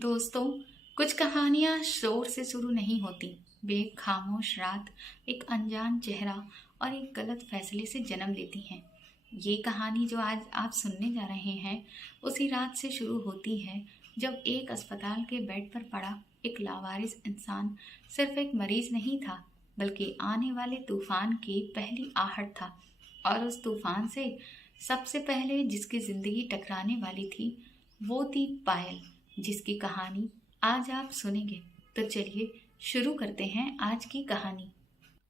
दोस्तों, कुछ कहानियाँ शोर से शुरू नहीं होती। वे एक खामोश रात, एक अनजान चेहरा और एक गलत फैसले से जन्म लेती हैं। ये कहानी जो आज आप सुनने जा रहे हैं, उसी रात से शुरू होती है जब एक अस्पताल के बेड पर पड़ा एक लावारिस इंसान सिर्फ एक मरीज नहीं था, बल्कि आने वाले तूफान की पहली आहट था। और उस तूफान से सबसे पहले जिसकी जिंदगी टकराने वाली थी, वो थी पायल, जिसकी कहानी आज आप सुनेंगे। तो चलिए शुरू करते हैं आज की कहानी।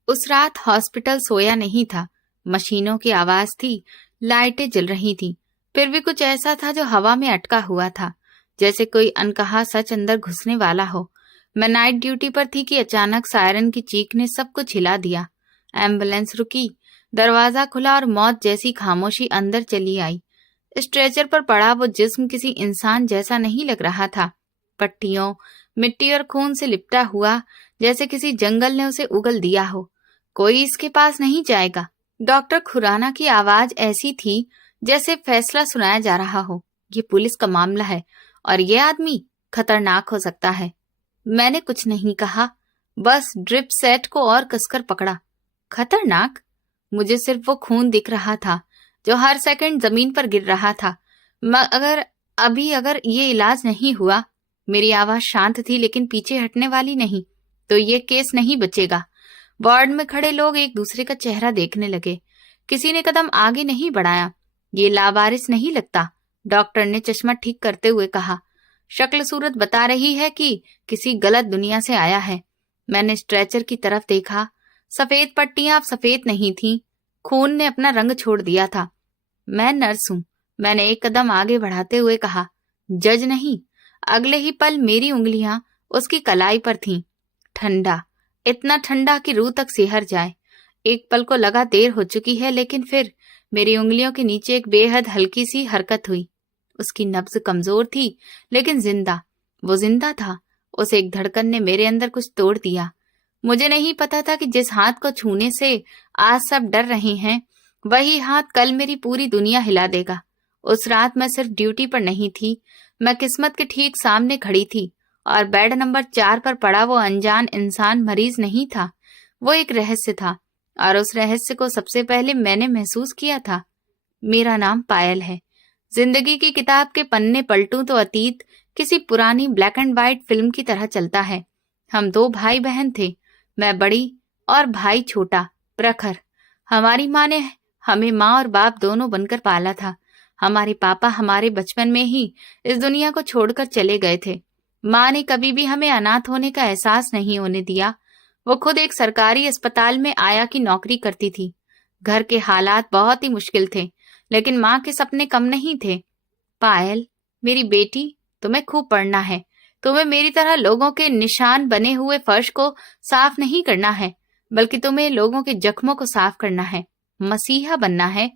उस रात हॉस्पिटल सोया नहीं था। मशीनों की आवाज थी, लाइटें जल रही थी, फिर भी कुछ ऐसा था जो हवा में अटका हुआ था, जैसे कोई अनकहा सच अंदर घुसने वाला हो। मैं नाइट ड्यूटी पर थी कि अचानक सायरन की चीख ने सब कुछ हिला दिया। एम्बुलेंस रुकी, दरवाजा खुला और मौत जैसी खामोशी अंदर चली आई। स्ट्रेचर पर पड़ा वो जिस्म किसी इंसान जैसा नहीं लग रहा था। पट्टियों, मिट्टी और खून से लिपटा हुआ, जैसे किसी जंगल ने उसे उगल दिया हो। कोई इसके पास नहीं जाएगा। डॉक्टर खुराना की आवाज ऐसी थी जैसे फैसला सुनाया जा रहा हो। ये पुलिस का मामला है और ये आदमी खतरनाक हो सकता है। मैंने कुछ नहीं कहा, बस ड्रिप सेट को और कसकर पकड़ा। खतरनाक? मुझे सिर्फ वो खून दिख रहा था जो हर सेकंड जमीन पर गिर रहा था। अगर ये इलाज नहीं हुआ, मेरी आवाज शांत थी लेकिन पीछे हटने वाली नहीं, तो ये केस नहीं बचेगा। वार्ड में खड़े लोग एक दूसरे का चेहरा देखने लगे। किसी ने कदम आगे नहीं बढ़ाया। ये लावारिस नहीं लगता, डॉक्टर ने चश्मा ठीक करते हुए कहा। शक्ल सूरत बता रही है कि किसी गलत दुनिया से आया है। मैंने स्ट्रेचर की तरफ देखा। सफेद पट्टियां अब सफेद नहीं थीं, खून ने अपना रंग छोड़ दिया था। मैं नर्स हूं, मैंने एक कदम आगे बढ़ाते हुए कहा। जज नहीं। अगले ही पल मेरी उंगलियां उसकी कलाई पर थीं। ठंडा, इतना ठंडा कि रूह तक सिहर जाए। एक पल को लगा देर हो चुकी है, लेकिन फिर मेरी उंगलियों के नीचे एक बेहद हल्की सी हरकत हुई। उसकी नब्ज कमजोर थी लेकिन जिंदा। वो जिंदा था। उस एक धड़कन ने मेरे अंदर कुछ तोड़ दिया। मुझे नहीं पता था कि जिस हाथ को छूने से आज सब डर रहे हैं, वही हाथ कल मेरी पूरी दुनिया हिला देगा। उस रात मैं सिर्फ ड्यूटी पर नहीं थी, मैं किस्मत के ठीक सामने खड़ी थी। और बेड नंबर 4 पर पड़ा वो अनजान इंसान मरीज नहीं था, वो एक रहस्य था। और उस रहस्य को सबसे पहले मैंने महसूस किया था। मेरा नाम पायल है। जिंदगी की किताब के पन्ने पलटूं तो अतीत किसी पुरानी ब्लैक एंड व्हाइट फिल्म की तरह चलता है। हम 2 भाई बहन थे, मैं बड़ी और भाई छोटा, प्रखर। हमारी माँ ने हमें माँ और बाप दोनों बनकर पाला था। हमारे पापा हमारे बचपन में ही इस दुनिया को छोड़कर चले गए थे। माँ ने कभी भी हमें अनाथ होने का एहसास नहीं होने दिया। वो खुद एक सरकारी अस्पताल में आया की नौकरी करती थी। घर के हालात बहुत ही मुश्किल थे, लेकिन माँ के सपने कम नहीं थे। पायल, मेरी बेटी, तुम्हें खूब पढ़ना है। तुम्हें मेरी तरह लोगों के निशान बने हुए फर्श को साफ नहीं करना है, बल्कि तुम्हें लोगों के जख्मों को साफ करना है, मसीहा बनना है।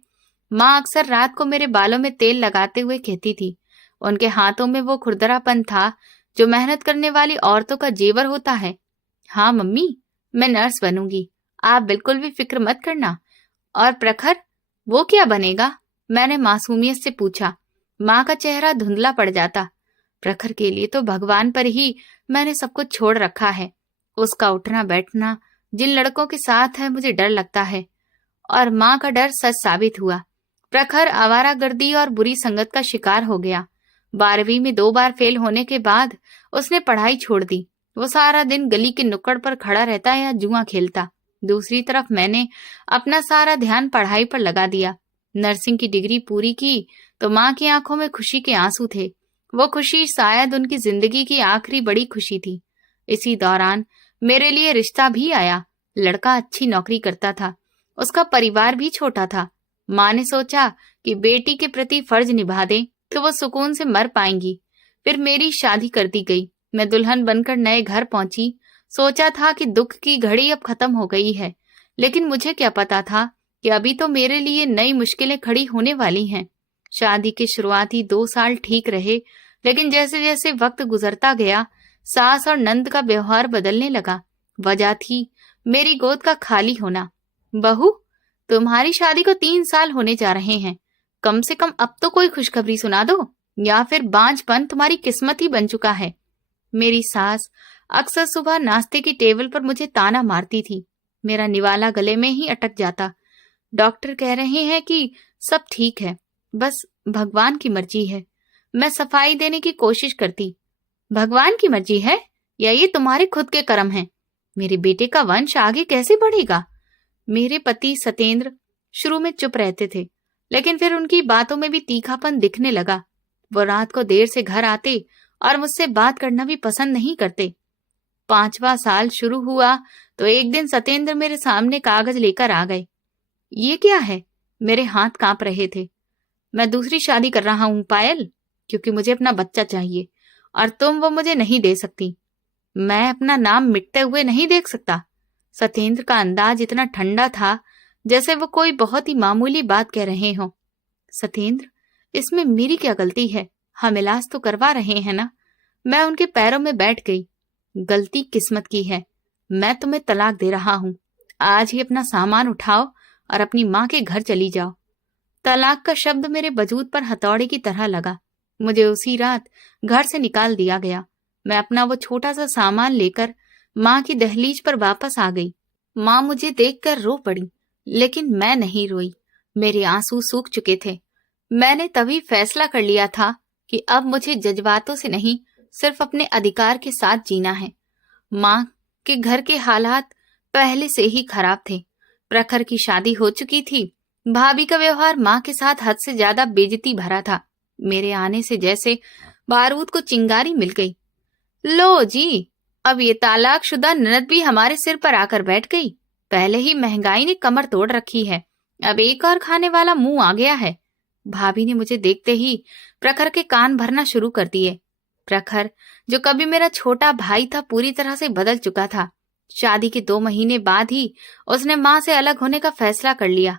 माँ अक्सर रात को मेरे बालों में तेल लगाते हुए कहती थी। उनके हाथों में वो खुरदरापन था जो मेहनत करने वाली औरतों का जेवर होता है। हाँ मम्मी, मैं नर्स बनूंगी, आप बिल्कुल भी फिक्र मत करना। और प्रखर, वो क्या बनेगा? मैंने मासूमियत से पूछा। माँ का चेहरा धुंधला पड़ जाता। प्रखर के लिए तो भगवान पर ही मैंने सब कुछ छोड़ रखा है। उसका उठना बैठना जिन लड़कों के साथ है, मुझे डर लगता है। और माँ का डर सच साबित हुआ। प्रखर आवारागर्दी और बुरी संगत का शिकार हो गया। 12वीं में 2 बार फेल होने के बाद उसने पढ़ाई छोड़ दी। वो सारा दिन गली के नुक्कड़ पर खड़ा रहता या जुआ खेलता। दूसरी तरफ मैंने अपना सारा ध्यान पढ़ाई पर लगा दिया। नर्सिंग की डिग्री पूरी की तो माँ की आंखों में खुशी के आंसू थे। वो खुशी शायद उनकी जिंदगी की आखिरी बड़ी खुशी थी। इसी दौरान मेरे लिए रिश्ता भी आया। लड़का अच्छी नौकरी करता था, उसका परिवार भी छोटा था। माँ ने सोचा कि बेटी के प्रति फर्ज निभा दें तो वो सुकून से मर पाएंगी। फिर मेरी शादी कर दी गई। मैं दुल्हन बनकर नए घर पहुंची। सोचा था कि दुख की घड़ी अब खत्म हो गई है, लेकिन मुझे क्या पता था कि अभी तो मेरे लिए नई मुश्किलें खड़ी होने वाली हैं। शादी के शुरुआती 2 साल ठीक रहे, लेकिन जैसे जैसे वक्त गुजरता गया, सास और नंद का व्यवहार बदलने लगा। वजह थी मेरी गोद का खाली होना। बहू, तुम्हारी शादी को 3 साल होने जा रहे हैं। कम से कम अब तो कोई खुशखबरी सुना दो, या फिर बांझपन तुम्हारी किस्मत ही बन चुका है। मेरी सास अक्सर सुबह नाश्ते की टेबल पर मुझे ताना मारती थी। मेरा निवाला गले में ही अटक जाता। डॉक्टर कह रहे हैं कि सब ठीक है, बस भगवान की मर्जी है। मैं सफाई देने की कोशिश करती। भगवान की मर्जी है या ये तुम्हारे खुद के कर्म हैं? मेरे बेटे का वंश आगे कैसे बढ़ेगा? मेरे पति सतेंद्र शुरू में चुप रहते थे, लेकिन फिर उनकी बातों में भी तीखापन दिखने लगा। वो रात को देर से घर आते और मुझसे बात करना भी पसंद नहीं करते। 5वां साल शुरू हुआ तो एक दिन सतेंद्र मेरे सामने कागज लेकर आ गए। ये क्या है? मेरे हाथ कांप रहे थे। मैं दूसरी शादी कर रहा हूं पायल, क्योंकि मुझे अपना बच्चा चाहिए और तुम वो मुझे नहीं दे सकती। मैं अपना नाम मिटते हुए नहीं देख सकता। सतेंद्र का अंदाज इतना ठंडा था जैसे वो कोई बहुत ही मामूली बात कह रहे हो। सतेंद्र, इसमें मेरी क्या गलती है? हम इलाज तो करवा रहे हैं ना? मैं उनके पैरों में बैठ गई। गलती किस्मत की है। मैं तुम्हें तलाक दे रहा हूं। आज ही अपना सामान उठाओ और अपनी माँ के घर चली जाओ। तलाक का शब्द मेरे वजूद पर हथौड़े की तरह लगा। मुझे उसी रात घर से निकाल दिया गया। मैं अपना वो छोटा सा सामान लेकर माँ की दहलीज पर वापस आ गई। माँ मुझे देखकर रो पड़ी, लेकिन मैं नहीं रोई। मेरे आंसू सूख चुके थे। मैंने तभी फैसला कर लिया था कि अब मुझे जज्बातों से नहीं, सिर्फ अपने अधिकार के साथ जीना है। माँ के घर के हालात पहले से ही खराब थे। प्रखर की शादी हो चुकी थी। भाभी का व्यवहार माँ के साथ हद से ज्यादा बेइज्जती भरा था। मेरे आने से जैसे बारूद को चिंगारी मिल गई। लो जी, अब ये तालाकशुदा ननद भी हमारे सिर पर आकर बैठ गई। पहले ही महंगाई ने कमर तोड़ रखी है, अब एक और खाने वाला मुंह आ गया है। भाभी ने मुझे देखते ही प्रखर के कान भरना शुरू कर दिए। प्रखर, जो कभी मेरा छोटा भाई था, पूरी तरह से बदल चुका था। शादी के 2 महीने बाद ही उसने माँ से अलग होने का फैसला कर लिया।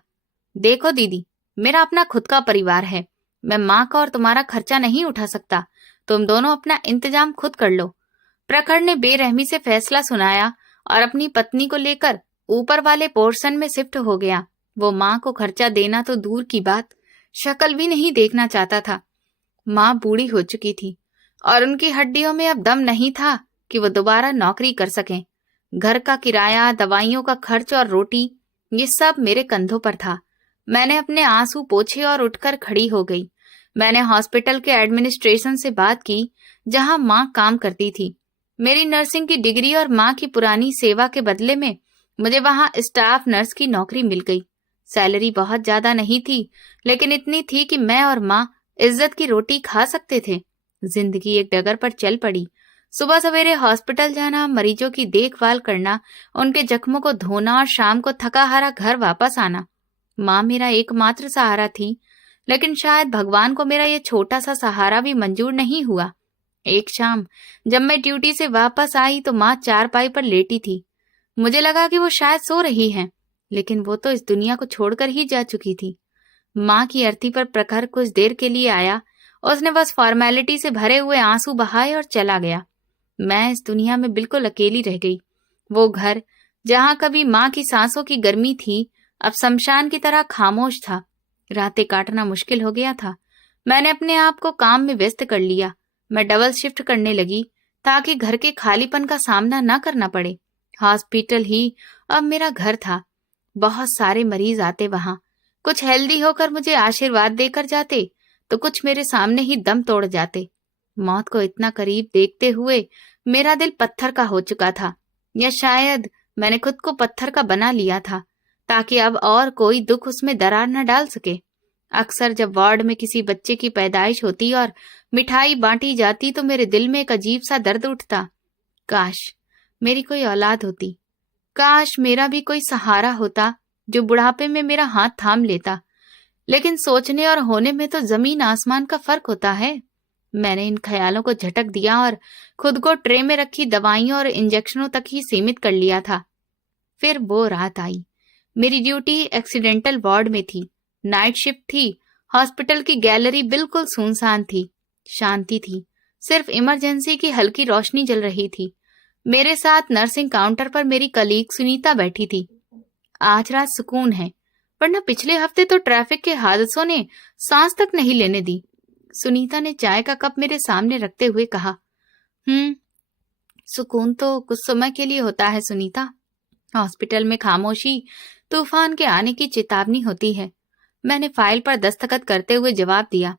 देखो दीदी, मेरा अपना खुद का परिवार है। मैं माँ का और तुम्हारा खर्चा नहीं उठा सकता। तुम दोनों अपना इंतजाम खुद कर लो। प्रखर ने बेरहमी से फैसला सुनाया और अपनी पत्नी को लेकर ऊपर वाले पोर्शन में शिफ्ट हो गया। वो माँ को खर्चा देना तो दूर की बात, शक्ल भी नहीं देखना चाहता था। माँ बूढ़ी हो चुकी थी और उनकी हड्डियों में अब दम नहीं था कि वो दोबारा नौकरी कर सकें। घर का किराया, दवाइयों का खर्च और रोटी, ये सब मेरे कंधों पर था। मैंने अपने आंसू पोंछे और उठकर खड़ी हो गई। मैंने हॉस्पिटल के एडमिनिस्ट्रेशन से बात की, जहां माँ काम करती थी। मेरी नर्सिंग की डिग्री और माँ की पुरानी सेवा के बदले में मुझे वहां स्टाफ नर्स की नौकरी मिल गई। सैलरी बहुत ज्यादा नहीं थी, लेकिन इतनी थी कि मैं और माँ इज्जत की रोटी खा सकते थे। जिंदगी एक डगर पर चल पड़ी। सुबह सवेरे हॉस्पिटल जाना, मरीजों की देखभाल करना, उनके जख्मों को धोना और शाम को थका हारा घर वापस आना। माँ मेरा एकमात्र सहारा थी, लेकिन शायद भगवान को मेरा ये छोटा सा सहारा भी मंजूर नहीं हुआ। एक शाम जब मैं ड्यूटी से वापस आई तो माँ चारपाई पर लेटी थी। मुझे लगा कि वो शायद सो रही हैं, लेकिन वो तो इस दुनिया को छोड़कर ही जा चुकी थी। माँ की अर्थी पर प्रखर कुछ देर के लिए आया। उसने बस फॉर्मेलिटी से भरे हुए आंसू बहाए और चला गया। मैं इस दुनिया में बिल्कुल अकेली रह गई। वो घर जहां कभी माँ की सांसों की गर्मी थी, अब शमशान की तरह खामोश था। रातें काटना मुश्किल हो गया था। मैंने अपने आप को काम में व्यस्त कर लिया। मैं डबल शिफ्ट करने लगी ताकि घर के खालीपन का सामना न करना पड़े। हॉस्पिटल ही अब मेरा घर था। बहुत सारे मरीज आते वहां। कुछ हेल्दी होकर मुझे आशीर्वाद देकर जाते, तो कुछ मेरे सामने ही दम तोड़ जाते। मौत को इतना करीब देखते हुए मेरा दिल पत्थर का हो चुका था, या शायद मैंने खुद को पत्थर का बना लिया था ताकि अब और कोई दुख उसमें दरार न डाल सके। अक्सर जब वार्ड में किसी बच्चे की पैदाइश होती और मिठाई बांटी जाती तो मेरे दिल में एक अजीब सा दर्द उठता। काश मेरी कोई औलाद होती। काश मेरा भी कोई सहारा होता जो बुढ़ापे में मेरा हाथ थाम लेता। लेकिन सोचने और होने में तो जमीन आसमान का फर्क होता है। मैंने इन ख्यालों को झटक दिया और खुद को ट्रे में रखी दवाइयों और इंजेक्शनों तक ही सीमित कर लिया था। फिर वो रात आई। मेरी ड्यूटी एक्सीडेंटल वार्ड में थी। नाइट शिफ्ट थी। हॉस्पिटल की गैलरी बिल्कुल सुनसान थी। शांति थी। सिर्फ इमरजेंसी की हल्की रोशनी जल रही थी। मेरे साथ नर्सिंग काउंटर पर मेरी कलीग सुनीता बैठी थी। आज रात सुकून है, वरना पिछले हफ्ते तो ट्रैफिक के हादसों ने सांस तक नहीं लेने दी। सुनीता ने चाय का कप मेरे सामने रखते हुए कहा, सुकून तो कुछ समय के लिए होता है सुनीता। हॉस्पिटल में खामोशी तूफान के आने की चेतावनी होती है। मैंने फाइल पर दस्तखत करते हुए जवाब दिया।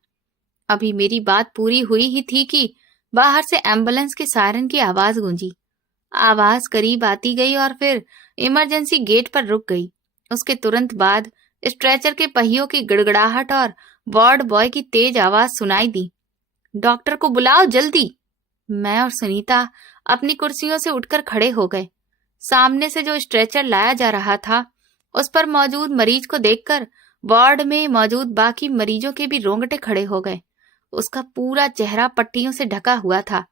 अभी मेरी बात पूरी हुई ही थी कि बाहर से एम्बुलेंस के सायरन की आवाज गूंजी। आवाज करीब आती गई और फिर इमरजेंसी गेट पर रुक गई। उसके तुरंत बाद स्ट्रेचर के पहियों की गड़गड़ाहट और वार्ड बॉय की तेज आवाज सुनाई दी। डॉक्टर को बुलाओ जल्दी। मैं और सुनीता अपनी कुर्सियों से उठकर खड़े हो गए। सामने से जो स्ट्रेचर लाया जा रहा था उस पर मौजूद मरीज को देखकर वार्ड में मौजूद बाकी मरीजों के भी रोंगटे खड़े हो गए। उसका पूरा चेहरा पट्टियों से ढका हुआ था।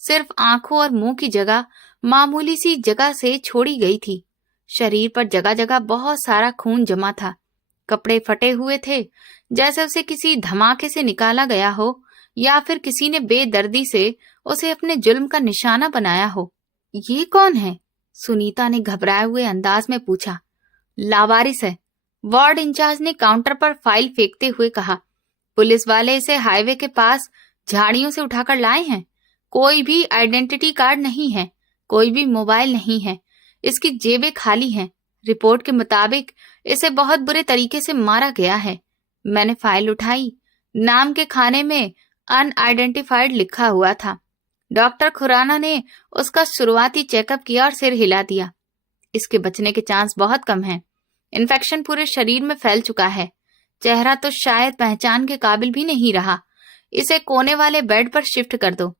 सिर्फ आंखों और मुंह की जगह मामूली सी जगह से छोड़ी गई थी। शरीर पर जगह जगह बहुत सारा खून जमा था। कपड़े फटे हुए थे, जैसे उसे किसी धमाके से निकाला गया हो या फिर किसी ने बेदर्दी से उसे अपने जुल्म का निशाना बनाया हो। ये कौन है? सुनीता ने घबराए हुए अंदाज में पूछा। लावारिस है, वार्ड इंचार्ज ने काउंटर पर फाइल फेंकते हुए कहा। पुलिस वाले इसे हाईवे के पास झाड़ियों से उठाकर लाए हैं। कोई भी आइडेंटिटी कार्ड नहीं है, कोई भी मोबाइल नहीं है। इसकी जेबें खाली हैं। रिपोर्ट के मुताबिक इसे बहुत बुरे तरीके से मारा गया है। मैंने फाइल उठाई। नाम के खाने में अनआइडेंटिफाइड लिखा हुआ था। डॉक्टर खुराना ने उसका शुरुआती चेकअप किया और सिर हिला दिया। इसके बचने के चांस बहुत कम हैं। इन्फेक्शन पूरे शरीर में फैल चुका है। चेहरा तो शायद पहचान के काबिल भी नहीं रहा। इसे कोने वाले बेड पर शिफ्ट कर दो।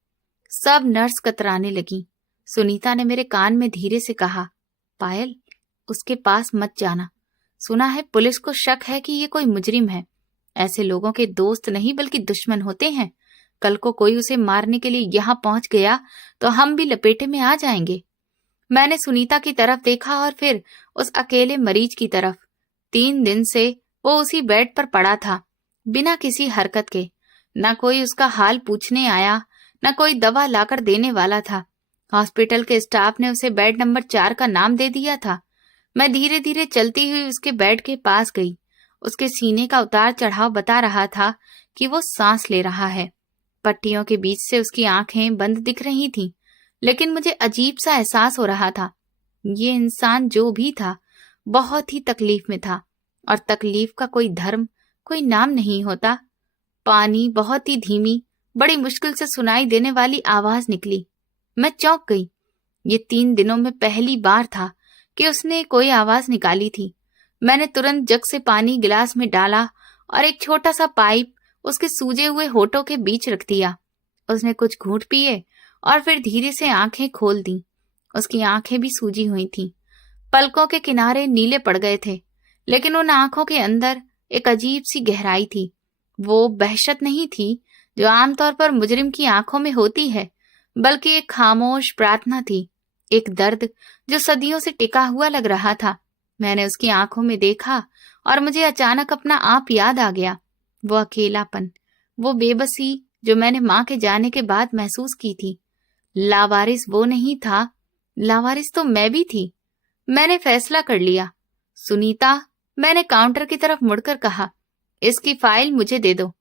सब नर्स कतराने लगी। सुनीता ने मेरे कान में धीरे से कहा, पायल, उसके पास मत जाना। सुना है पुलिस को शक है कि ये कोई मुजरिम है। ऐसे लोगों के दोस्त नहीं बल्कि दुश्मन होते हैं। कल को कोई उसे मारने के लिए यहाँ पहुंच गया तो हम भी लपेटे में आ जाएंगे। मैंने सुनीता की तरफ देखा और फिर उस अकेले मरीज की तरफ। 3 दिन से वो उसी बेड पर पड़ा था, बिना किसी हरकत के। न कोई उसका हाल पूछने आया, न कोई दवा लाकर देने वाला था। हॉस्पिटल के स्टाफ ने उसे बेड नंबर 4 का नाम दे दिया था। मैं धीरे धीरे चलती हुई उसके बेड के पास गई। उसके सीने का उतार चढ़ाव बता रहा था कि वो सांस ले रहा है। पट्टियों के बीच से उसकी आंखें बंद दिख रही थीं, लेकिन मुझे अजीब सा एहसास हो रहा था। ये इंसान जो भी था बहुत ही तकलीफ में था, और तकलीफ का कोई धर्म, कोई नाम नहीं होता। पानी बहुत ही धीमी, बड़ी मुश्किल से सुनाई देने वाली आवाज निकली। मैं चौंक गई। ये 3 दिनों में पहली बार था कि उसने कोई आवाज निकाली थी। मैंने तुरंत जग से पानी गिलास में डाला और एक छोटा सा पाइप उसके सूजे हुए होठों के बीच रख दिया। उसने कुछ घूंट पिए और फिर धीरे से आंखें खोल दी। उसकी आंखें भी सूजी हुई थीं। पलकों के किनारे नीले पड़ गए थे, लेकिन उन आंखों के अंदर एक अजीब सी गहराई थी। वो वहशत नहीं थी जो आमतौर पर मुजरिम की आंखों में होती है, बल्कि एक खामोश प्रार्थना थी, एक दर्द जो सदियों से टिका हुआ लग रहा था। मैंने उसकी आंखों में देखा और मुझे अचानक अपना आप याद आ गया। वो अकेलापन, वो बेबसी जो मैंने माँ के जाने के बाद महसूस की थी। लावारिस वो नहीं था, लावारिस तो मैं भी थी। मैंने फैसला कर लिया। सुनीता, मैंने काउंटर की तरफ मुड़कर कहा, इसकी फाइल मुझे दे दो।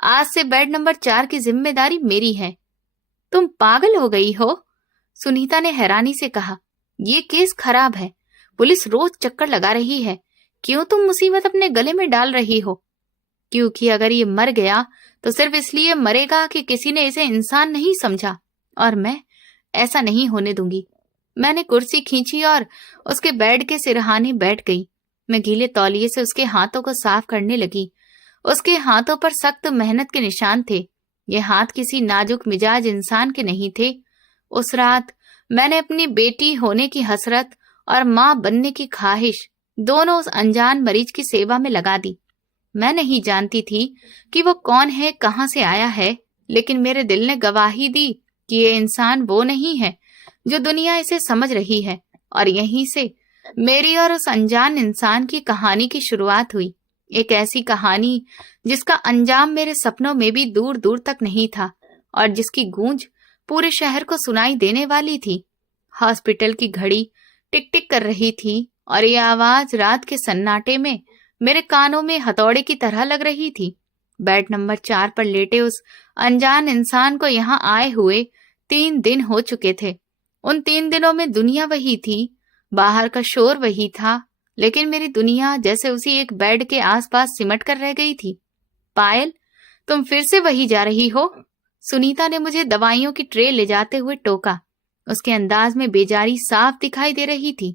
आज से बेड नंबर 4 की जिम्मेदारी मेरी है। तुम पागल हो गई हो? सुनीता ने हैरानी से कहा। ये केस खराब है। पुलिस रोज चक्कर लगा रही है। क्यों तुम मुसीबत अपने गले में डाल रही हो? क्योंकि अगर ये मर गया तो सिर्फ इसलिए मरेगा कि किसी ने इसे इंसान नहीं समझा, और मैं ऐसा नहीं होने दूंगी। मैंने कुर्सी खींची और उसके बेड के सिरहाने बैठ गई। मैं गीले तौलिए से उसके हाथों को साफ करने लगी। उसके हाथों पर सख्त मेहनत के निशान थे। ये हाथ किसी नाजुक मिजाज इंसान के नहीं थे। उस रात मैंने अपनी बेटी होने की हसरत और माँ बनने की ख्वाहिश दोनों उस अनजान मरीज की सेवा में लगा दी। मैं नहीं जानती थी कि वो कौन है, कहाँ से आया है, लेकिन मेरे दिल ने गवाही दी कि ये इंसान वो नहीं है जो दुनिया इसे समझ रही है। और यहीं से मेरी और उस अनजान इंसान की कहानी की शुरुआत हुई। एक ऐसी कहानी जिसका अंजाम मेरे सपनों में भी दूर दूर तक नहीं था, और जिसकी गूंज पूरे शहर को सुनाई देने वाली थी। हॉस्पिटल की घड़ी टिक टिक कर रही थी, और ये आवाज रात के सन्नाटे में मेरे कानों में हथौड़े की तरह लग रही थी। बेड नंबर 4 पर लेटे उस अनजान इंसान को यहाँ आए हुए 3 दिन हो चुके थे। उन 3 दिनों में दुनिया वही थी, बाहर का शोर वही था, लेकिन मेरी दुनिया जैसे उसी एक बेड के आसपास सिमट कर रह गई थी। पायल, तुम फिर से वही जा रही हो? सुनीता ने मुझे दवाइयों की ट्रे ले जाते हुए टोका। उसके अंदाज में बेजारी साफ दिखाई दे रही थी।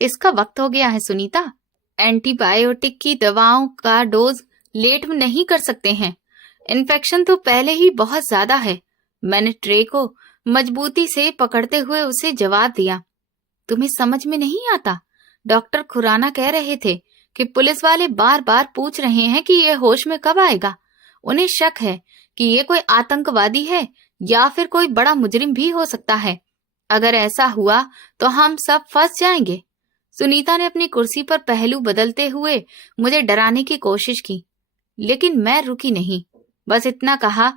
इसका वक्त हो गया है सुनीता। एंटीबायोटिक की दवाओं का डोज लेट नहीं कर सकते हैं। इन्फेक्शन तो पहले ही बहुत ज्यादा है। मैंने ट्रे को मजबूती से पकड़ते हुए उसे जवाब दिया। तुम्हें समझ में नहीं आता? डॉक्टर खुराना कह रहे थे कि पुलिस वाले बार बार पूछ रहे हैं कि ये होश में कब आएगा। उन्हें शक है कि ये कोई आतंकवादी है या फिर कोई बड़ा मुजरिम भी हो सकता है। अगर ऐसा हुआ तो हम सब फंस जाएंगे। सुनीता ने अपनी कुर्सी पर पहलू बदलते हुए मुझे डराने की कोशिश की, लेकिन मैं रुकी नहीं। बस इतना कहा,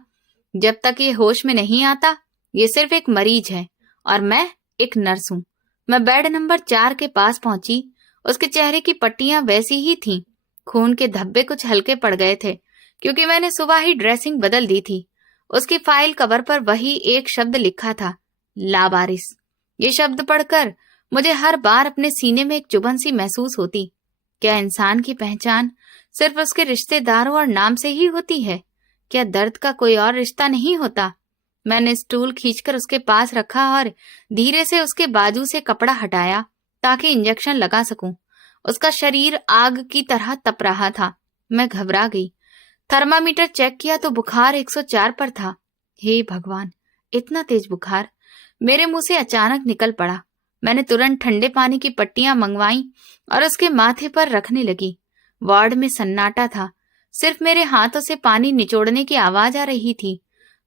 जब तक ये होश में नहीं आता, ये सिर्फ एक मरीज है और मैं एक नर्स हूं। मैं बेड नंबर 4 के पास पहुंची। उसके चेहरे की पट्टियां वैसी ही थीं। खून के धब्बे कुछ हल्के पड़ गए थे क्योंकि मैंने सुबह ही ड्रेसिंग बदल दी थी। उसकी फाइल कवर पर वही एक शब्द लिखा था, लावारिस। ये शब्द पढ़कर मुझे हर बार अपने सीने में एक चुभन सी महसूस होती। क्या इंसान की पहचान सिर्फ उसके रिश्तेदारों और नाम से ही होती है? क्या दर्द का कोई और रिश्ता नहीं होता? मैंने स्टूल खींचकर उसके पास रखा और धीरे से उसके बाजू से कपड़ा हटाया ताकि इंजेक्शन लगा सकूं। उसका शरीर आग की तरह तप रहा था। मैं घबरा गई। थर्मामीटर चेक किया तो बुखार 104 पर था। हे भगवान, इतना तेज बुखार! मेरे मुंह से अचानक निकल पड़ा। मैंने तुरंत ठंडे पानी की पट्टियां मंगवाई और उसके माथे पर रखने लगी। वार्ड में सन्नाटा था। सिर्फ मेरे हाथों से पानी निचोड़ने की आवाज आ रही थी।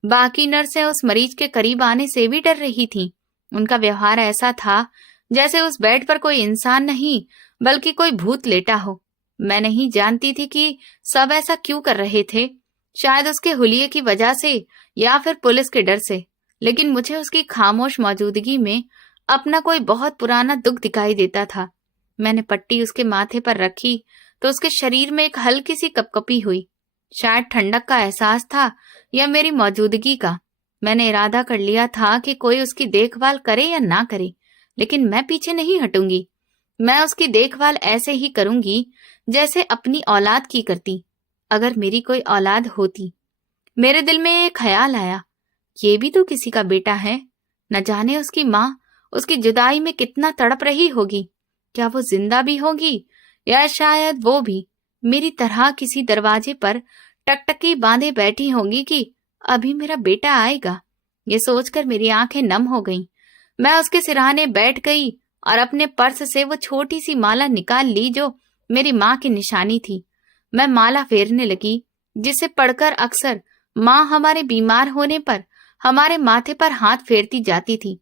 बाकी नर्सें उस मरीज के करीब आने से भी डर रही थीं। उनका व्यवहार ऐसा था जैसे उस बेड पर कोई इंसान नहीं बल्कि कोई भूत लेटा हो। मैं नहीं जानती थी कि सब ऐसा क्यों कर रहे थे। शायद उसके हुलिये की वजह से या फिर पुलिस के डर से, लेकिन मुझे उसकी खामोश मौजूदगी में अपना कोई बहुत पुराना दुख दिखाई देता था। मैंने पट्टी उसके माथे पर रखी तो उसके शरीर में एक हल्की सी कपकपी हुई। शायद ठंडक का एहसास था या मेरी मौजूदगी का। मैंने इरादा कर लिया था कि कोई उसकी देखभाल करे या ना करे, लेकिन मैं पीछे नहीं हटूंगी। मैं उसकी देखभाल ऐसे ही करूंगी जैसे अपनी औलाद की करती, अगर मेरी कोई औलाद होती। मेरे दिल में एक ख्याल आया, ये भी तो किसी का बेटा है। न जाने उसकी माँ उसकी जुदाई में कितना तड़प रही होगी। क्या वो जिंदा भी होगी या शायद वो भी मेरी तरह किसी दरवाजे पर टकटकी बांधे बैठी होंगी कि अभी मेरा बेटा आएगा। ये सोचकर मेरी आंखें नम हो गईं। मैं उसके सिरहाने बैठ गई और अपने पर्स से वो छोटी सी माला निकाल ली जो मेरी माँ की निशानी थी। मैं माला फेरने लगी, जिसे पढ़कर अक्सर माँ हमारे बीमार होने पर हमारे माथे पर हाथ फेरती जाती थी।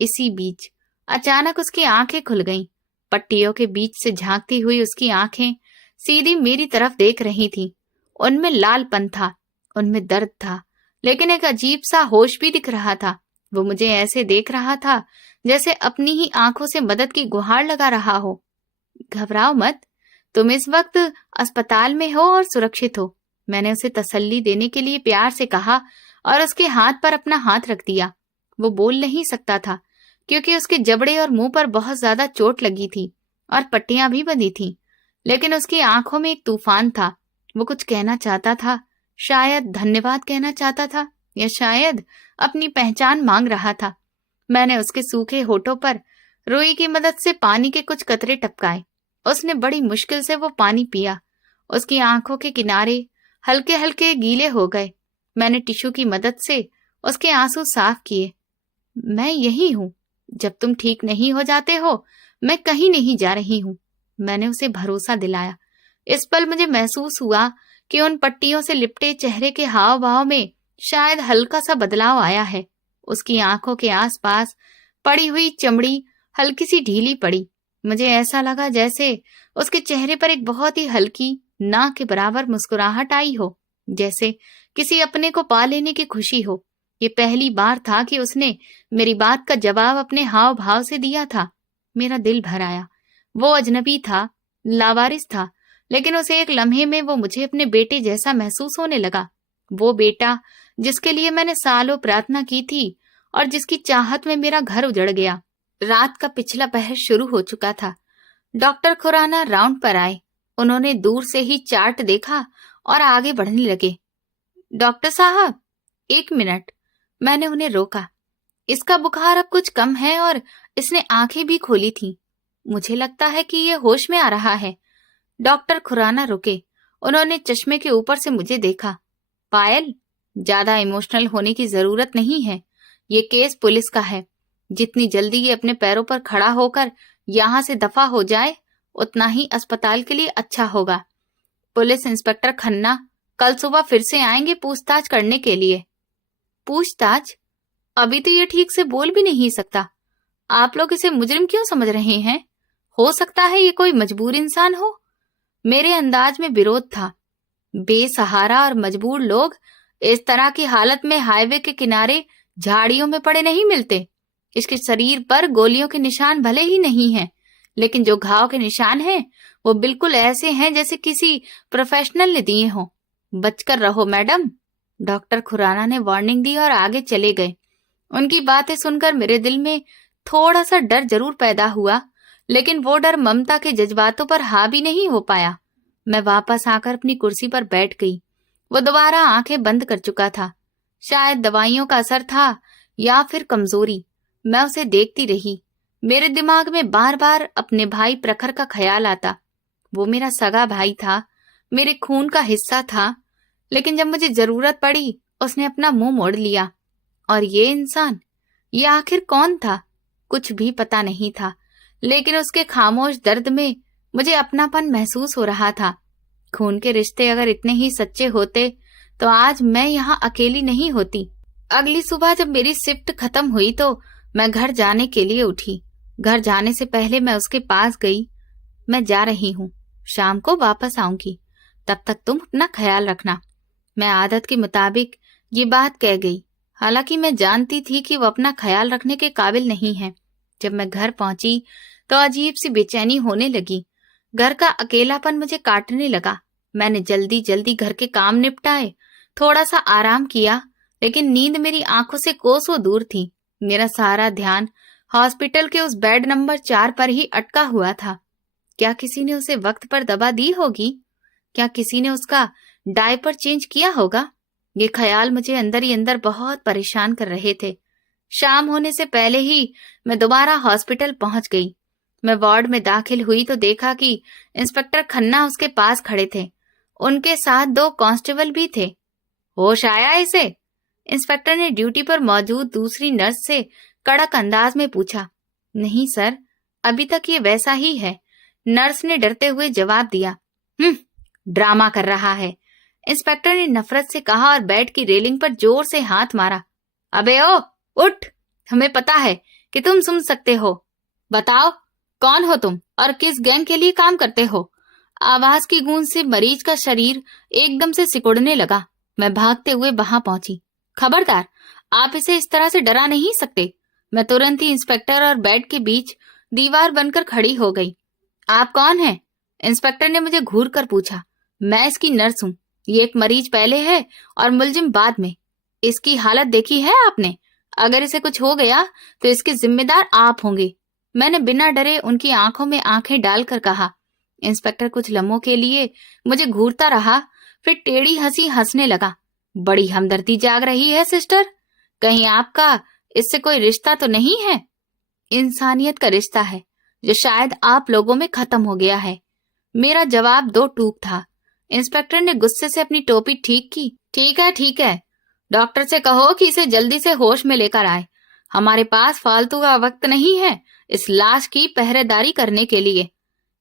इसी बीच अचानक उसकी आंखें खुल गईं। पट्टियों के बीच से झांकती हुई उसकी आंखें सीधी मेरी तरफ देख रही थीं। उनमें लालपन था, उनमें दर्द था, लेकिन एक अजीब सा होश भी दिख रहा था। वो मुझे ऐसे देख रहा था जैसे अपनी ही आंखों से मदद की गुहार लगा रहा हो। घबराओ मत, तुम इस वक्त अस्पताल में हो और सुरक्षित हो। मैंने उसे तसल्ली देने के लिए प्यार से कहा और उसके हाथ पर अपना हाथ रख दिया। वो बोल नहीं सकता था क्योंकि उसके जबड़े और मुंह पर बहुत ज्यादा चोट लगी थी और पट्टियां भी बंधी थीं, लेकिन उसकी आंखों में एक तूफान था। वो कुछ कहना चाहता था, शायद धन्यवाद कहना चाहता था या शायद अपनी पहचान मांग रहा था। मैंने उसके सूखे होठों पर रुई की मदद से पानी के कुछ कतरे टपकाए। उसने बड़ी मुश्किल से वो पानी पिया। उसकी आंखों के किनारे हल्के हल्के गीले हो गए। मैंने टिश्यू की मदद से उसके आंसू साफ किए। मैं यही हूं, जब तुम ठीक नहीं हो जाते हो मैं कहीं नहीं जा रही हूं, मैंने उसे भरोसा दिलाया। इस पल मुझे महसूस हुआ कि उन पट्टियों से लिपटे चेहरे के हाव भाव में शायद हल्का सा बदलाव आया है। उसकी आंखों के आसपास पड़ी हुई चमड़ी हल्की सी ढीली पड़ी। मुझे ऐसा लगा जैसे उसके चेहरे पर एक बहुत ही हल्की, ना के बराबर मुस्कुराहट आई हो, जैसे किसी अपने को पा लेने की खुशी हो। ये पहली बार था कि उसने मेरी बात का जवाब अपने हाव भाव से दिया था। मेरा दिल भर आया। वो अजनबी था, लावारिस था, लेकिन उसे एक लम्हे में वो मुझे अपने बेटे जैसा महसूस होने लगा। वो बेटा जिसके लिए मैंने सालों प्रार्थना की थी और जिसकी चाहत में मेरा घर उजड़ गया। रात का पिछला पहर शुरू हो चुका था। डॉक्टर खुराना राउंड पर आए। उन्होंने दूर से ही चार्ट देखा और आगे बढ़ने लगे। डॉक्टर साहब, 1 मिनट, मैंने उन्हें रोका। इसका बुखार अब कुछ कम है और इसने आंखें भी खोली थी। मुझे लगता है कि ये होश में आ रहा है। डॉक्टर खुराना रुके। उन्होंने चश्मे के ऊपर से मुझे देखा। पायल, ज्यादा इमोशनल होने की जरूरत नहीं है। ये केस पुलिस का है। जितनी जल्दी ये अपने पैरों पर खड़ा होकर यहाँ से दफा हो जाए, उतना ही अस्पताल के लिए अच्छा होगा। पुलिस इंस्पेक्टर खन्ना कल सुबह फिर से आएंगे पूछताछ करने के लिए। पूछताछ? अभी तो ये ठीक से बोल भी नहीं सकता। आप लोग इसे मुजरिम क्यों समझ रहे हैं? हो सकता है ये कोई मजबूर इंसान हो। मेरे अंदाज में विरोध था। बेसहारा और मजबूर लोग इस तरह की हालत में हाईवे के किनारे झाड़ियों में पड़े नहीं मिलते। इसके शरीर पर गोलियों के निशान भले ही नहीं हैं, लेकिन जो घाव के निशान हैं वो बिल्कुल ऐसे हैं जैसे किसी प्रोफेशनल ने दिए हों। बचकर रहो मैडम। डॉक्टर खुराना ने वार्निंग दी और आगे चले गए। उनकी बातें सुनकर मेरे दिल में थोड़ा सा डर जरूर पैदा हुआ, लेकिन वो डर ममता के जज्बातों पर हावी नहीं हो पाया। मैं वापस आकर अपनी कुर्सी पर बैठ गई। वो दोबारा आंखें बंद कर चुका था। शायद दवाइयों का असर था या फिर कमजोरी। मैं उसे देखती रही। मेरे दिमाग में बार बार अपने भाई प्रखर का ख्याल आता। वो मेरा सगा भाई था, मेरे खून का हिस्सा था, लेकिन जब मुझे जरूरत पड़ी उसने अपना मुंह मोड़ लिया। और ये इंसान, ये आखिर कौन था? कुछ भी पता नहीं था, लेकिन उसके खामोश दर्द में मुझे अपनापन महसूस हो रहा था। खून के रिश्ते अगर इतने ही सच्चे होते तो आज मैं यहाँ अकेली नहीं होती। अगली सुबह जब मेरी शिफ्ट खत्म हुई तो मैं घर जाने के लिए उठी। घर जाने से पहले मैं उसके पास गई। मैं जा रही हूँ, शाम को वापस आऊंगी, तब तक तुम अपना ख्याल रखना। मैं आदत के मुताबिक ये बात कह गई, हालांकि मैं जानती थी कि वो अपना ख्याल रखने के काबिल नहीं है। जब मैं घर पहुंची तो अजीब सी बेचैनी होने लगी। घर का अकेलापन मुझे काटने लगा। मैंने जल्दी जल्दी घर के काम निपटाए, थोड़ा सा आराम किया, लेकिन नींद मेरी आंखों से कोसों दूर थी। मेरा सारा ध्यान हॉस्पिटल के उस बेड नंबर 4 पर ही अटका हुआ था। क्या किसी ने उसे वक्त पर दवा दी होगी? क्या किसी ने उसका डायपर चेंज किया होगा? ये ख्याल मुझे अंदर ही अंदर बहुत परेशान कर रहे थे। शाम होने से पहले ही मैं दोबारा हॉस्पिटल पहुंच गई। मैं वार्ड में दाखिल हुई तो देखा कि इंस्पेक्टर खन्ना उसके पास खड़े थे। उनके साथ 2 कांस्टेबल भी थे। होश आया इसे? इंस्पेक्टर ने ड्यूटी पर मौजूद दूसरी नर्स से कड़क अंदाज में पूछा। नहीं सर, अभी तक ये वैसा ही है, नर्स ने डरते हुए जवाब दिया। ड्रामा कर रहा है, इंस्पेक्टर ने नफरत से कहा और बेड की रेलिंग पर जोर से हाथ मारा। अबे ओ, उठ, हमें पता है कि तुम सुन सकते हो। बताओ, कौन हो तुम और किस गैंग के लिए काम करते हो? आवाज की गूंज से मरीज का शरीर एकदम से सिकुड़ने लगा। मैं भागते हुए वहां पहुंची। खबरदार, आप इसे इस तरह से डरा नहीं सकते। मैं तुरंत ही इंस्पेक्टर और बेड के बीच दीवार बनकर खड़ी हो गई। आप कौन हैं? इंस्पेक्टर ने मुझे घूर कर पूछा। मैं इसकी नर्स हूँ। ये एक मरीज पहले है और मुलजिम बाद में। इसकी हालत देखी है आपने? अगर इसे कुछ हो गया तो इसके जिम्मेदार आप होंगे। मैंने बिना डरे उनकी आंखों में आंखें डालकर कहा। इंस्पेक्टर कुछ लम्हों के लिए मुझे घूरता रहा, फिर टेढ़ी हंसी हंसने लगा। बड़ी हमदर्दी जाग रही है सिस्टर। कहीं आपका इससे कोई रिश्ता तो नहीं है? इंसानियत का रिश्ता है जो शायद आप लोगों में खत्म हो गया है। मेरा जवाब 2 टूक था। इंस्पेक्टर ने गुस्से से अपनी टोपी ठीक की। ठीक है, डॉक्टर से कहो कि इसे जल्दी से होश में लेकर आए। हमारे पास फालतू का वक्त नहीं है इस लाश की पहरेदारी करने के लिए।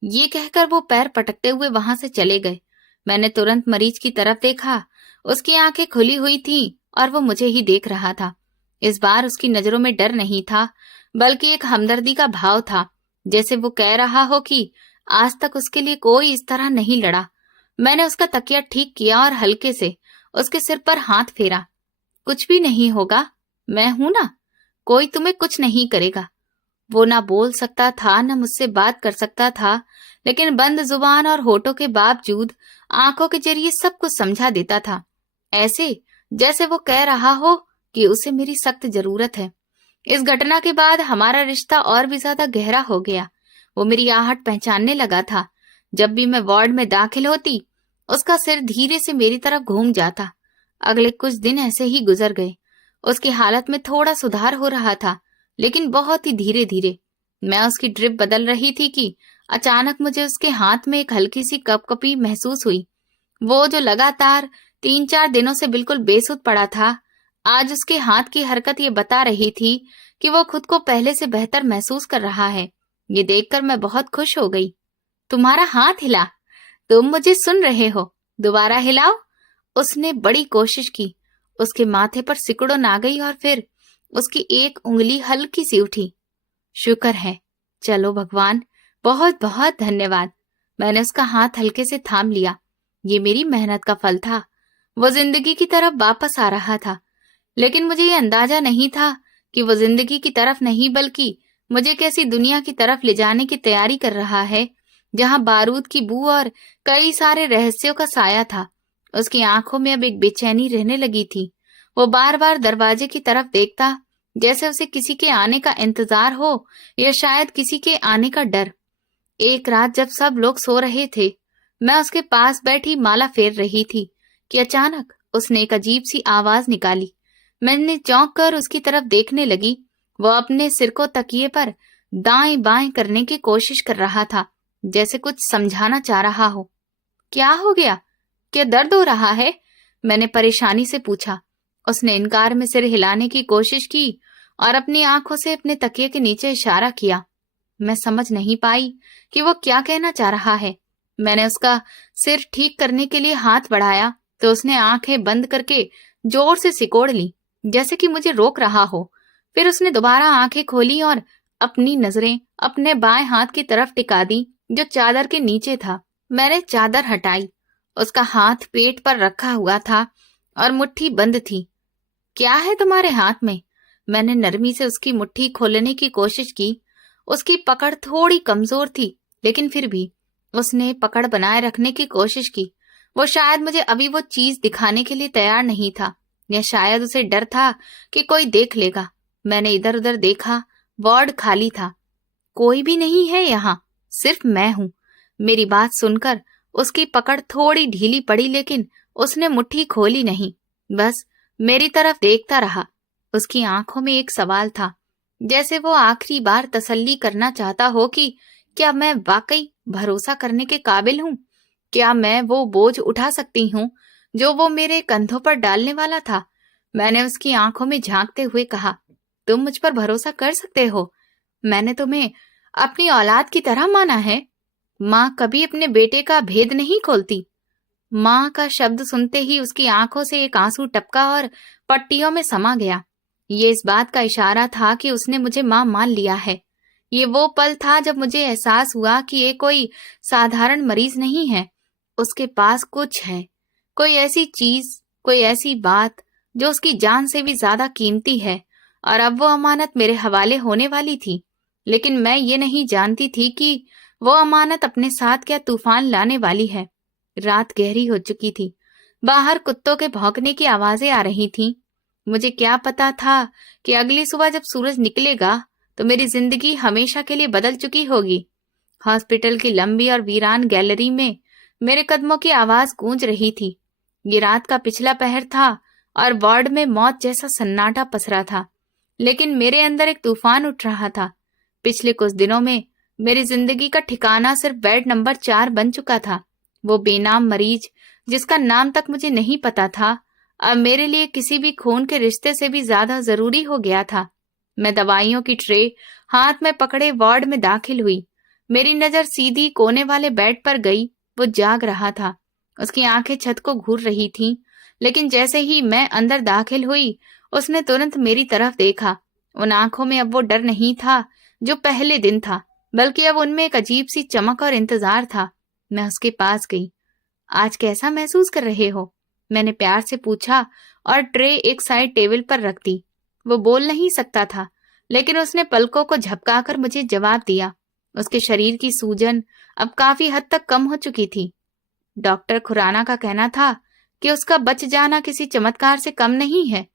ये कहकर वो पैर पटकते हुए वहां से चले गए। मैंने तुरंत मरीज की तरफ देखा। उसकी आंखें खुली हुई थीं और वो मुझे ही देख रहा था। इस बार उसकी नजरों में डर नहीं था, बल्कि एक हमदर्दी का भाव था, जैसे वो कह रहा हो कि आज तक उसके लिए कोई इस तरह नहीं लड़ा। मैंने उसका तकिया ठीक किया और हल्के से उसके सिर पर हाथ फेरा। कुछ भी नहीं होगा, मैं हूं ना, कोई तुम्हें कुछ नहीं करेगा। वो ना बोल सकता था, न मुझसे बात कर सकता था, लेकिन बंद जुबान और होठों के बावजूद आंखों के जरिए सब कुछ समझा देता था, ऐसे जैसे वो कह रहा हो कि उसे मेरी सख्त जरूरत है। इस घटना के बाद हमारा रिश्ता और भी ज्यादा गहरा हो गया। वो मेरी आहट पहचानने लगा था। जब भी मैं वार्ड में दाखिल होती, उसका सिर धीरे से मेरी तरफ घूम जाता। अगले कुछ दिन ऐसे ही गुजर गए। उसकी हालत में थोड़ा सुधार हो रहा था, लेकिन बहुत ही धीरे धीरे। मैं उसकी ड्रिप बदल रही थी कि अचानक मुझे उसके हाथ में एक हल्की सी कपकपी महसूस हुई। वो जो लगातार 3-4 दिनों से बिल्कुल बेसुध पड़ा था, आज उसके हाथ की हरकत ये बता रही थी कि वो खुद को पहले से बेहतर महसूस कर रहा है। ये देखकर मैं बहुत खुश हो गई। तुम्हारा हाथ हिला, तुम मुझे सुन रहे हो, दोबारा हिलाओ। उसने बड़ी कोशिश की। उसके माथे पर सिकुड़न आ गई और फिर उसकी एक उंगली हल्की सी उठी। शुक्र है, चलो भगवान, बहुत बहुत धन्यवाद। मैंने उसका हाथ हल्के से थाम लिया। ये मेरी मेहनत का फल था। वो जिंदगी की तरफ वापस आ रहा था, लेकिन मुझे ये अंदाजा नहीं था कि वो जिंदगी की तरफ नहीं बल्कि मुझे कैसी दुनिया की तरफ ले जाने की तैयारी कर रहा है, जहां बारूद की बू और कई सारे रहस्यों का साया था। उसकी आंखों में अब एक बेचैनी रहने लगी थी। वो बार बार दरवाजे की तरफ देखता, जैसे उसे किसी के आने का इंतजार हो या शायद किसी के आने का डर। एक रात जब सब लोग सो रहे थे, मैं उसके पास बैठी माला फेर रही थी कि अचानक उसने एक अजीब सी आवाज निकाली। मैंने चौंक कर उसकी तरफ देखने लगी। वो अपने सिर को तकिए पर दाएं बाएं करने की कोशिश कर रहा था, जैसे कुछ समझाना चाह रहा हो। क्या हो गया? क्या दर्द हो रहा है? मैंने परेशानी से पूछा। उसने इनकार में सिर हिलाने की कोशिश की और अपनी आंखों से अपने तकिए के नीचे इशारा किया। मैं समझ नहीं पाई कि वो क्या कहना चाह रहा है। मैंने उसका सिर ठीक करने के लिए हाथ बढ़ाया तो उसने आंखें बंद करके जोर से सिकोड़ ली, जैसे कि मुझे रोक रहा हो। फिर उसने दोबारा आंखें खोली और अपनी नजरें अपने बाएं हाथ की तरफ टिका दी, जो चादर के नीचे था। मैंने चादर हटाई। उसका हाथ पेट पर रखा हुआ था और मुट्ठी बंद थी। क्या है तुम्हारे हाथ में? मैंने नरमी से उसकी मुट्ठी खोलने की कोशिश की। उसकी पकड़ थोड़ी कमजोर थी, लेकिन फिर भी उसने पकड़ बनाए रखने की कोशिश की। वो शायद मुझे अभी वो चीज दिखाने के लिए तैयार नहीं था, या शायद उसे डर था कि कोई देख लेगा। मैंने इधर उधर देखा। वार्ड खाली था। कोई भी नहीं है यहाँ, सिर्फ मैं हूँ। मेरी बात सुनकर उसकी पकड़ थोड़ी ढीली पड़ी, लेकिन उसने मुट्ठी खोली नहीं, बस मेरी तरफ देखता रहा। उसकी आंखों में एक सवाल था, जैसे वो आखिरी बार तसल्ली करना चाहता हो कि क्या मैं वाकई भरोसा करने के काबिल हूँ? क्या मैं वो बोझ उठा सकती हूँ जो वो मेरे कंधों पर डालने वाला था? मैंने उसकी आंखों में झांकते हुए कहा, तुम मुझ पर भरोसा कर सकते हो। मैंने तुम्हें अपनी औलाद की तरह माना है। माँ कभी अपने बेटे का भेद नहीं खोलती। माँ का शब्द सुनते ही उसकी आंखों से एक आंसू टपका और पट्टियों में समा गया। ये इस बात का इशारा था कि उसने मुझे माँ मान लिया है। ये वो पल था जब मुझे एहसास हुआ कि ये कोई साधारण मरीज नहीं है। उसके पास कुछ है, कोई ऐसी चीज, कोई ऐसी बात जो उसकी जान से भी ज्यादा कीमती है, और अब वो अमानत मेरे हवाले होने वाली थी। लेकिन मैं ये नहीं जानती थी कि वो अमानत अपने साथ क्या तूफान लाने वाली है। रात गहरी हो चुकी थी। बाहर कुत्तों के भौंकने की आवाजें आ रही थीं। मुझे क्या पता था कि अगली सुबह जब सूरज निकलेगा तो मेरी जिंदगी हमेशा के लिए बदल चुकी होगी। हॉस्पिटल की लंबी और वीरान गैलरी में मेरे कदमों की आवाज गूंज रही थी। ये रात का पिछला पहर था और वार्ड में मौत जैसा सन्नाटा पसरा था, लेकिन मेरे अंदर एक तूफान उठ रहा था। पिछले कुछ दिनों में मेरी जिंदगी का ठिकाना सिर्फ बेड नंबर 4 बन चुका था। वो बेनाम मरीज जिसका नाम तक मुझे नहीं पता था, अब मेरे लिए किसी भी खून के रिश्ते से भी ज्यादा जरूरी हो गया था। मैं दवाइयों की ट्रे हाथ में पकड़े वार्ड में दाखिल हुई। मेरी नजर सीधी कोने वाले बेड पर गई। वो जाग रहा था। उसकी आंखें छत को घूर रही थीं, लेकिन जैसे ही मैं अंदर दाखिल हुई, उसने तुरंत मेरी तरफ देखा। उन आंखों में अब वो डर नहीं था जो पहले दिन था, बल्कि अब उनमें एक अजीब सी चमक और इंतजार था। मैं उसके पास गई। आज कैसा महसूस कर रहे हो? मैंने प्यार से पूछा और ट्रे एक साइड टेबल पर रख दी। वो बोल नहीं सकता था, लेकिन उसने पलकों को झपकाकर मुझे जवाब दिया। उसके शरीर की सूजन अब काफी हद तक कम हो चुकी थी। डॉक्टर खुराना का कहना था कि उसका बच जाना किसी चमत्कार से कम नहीं है,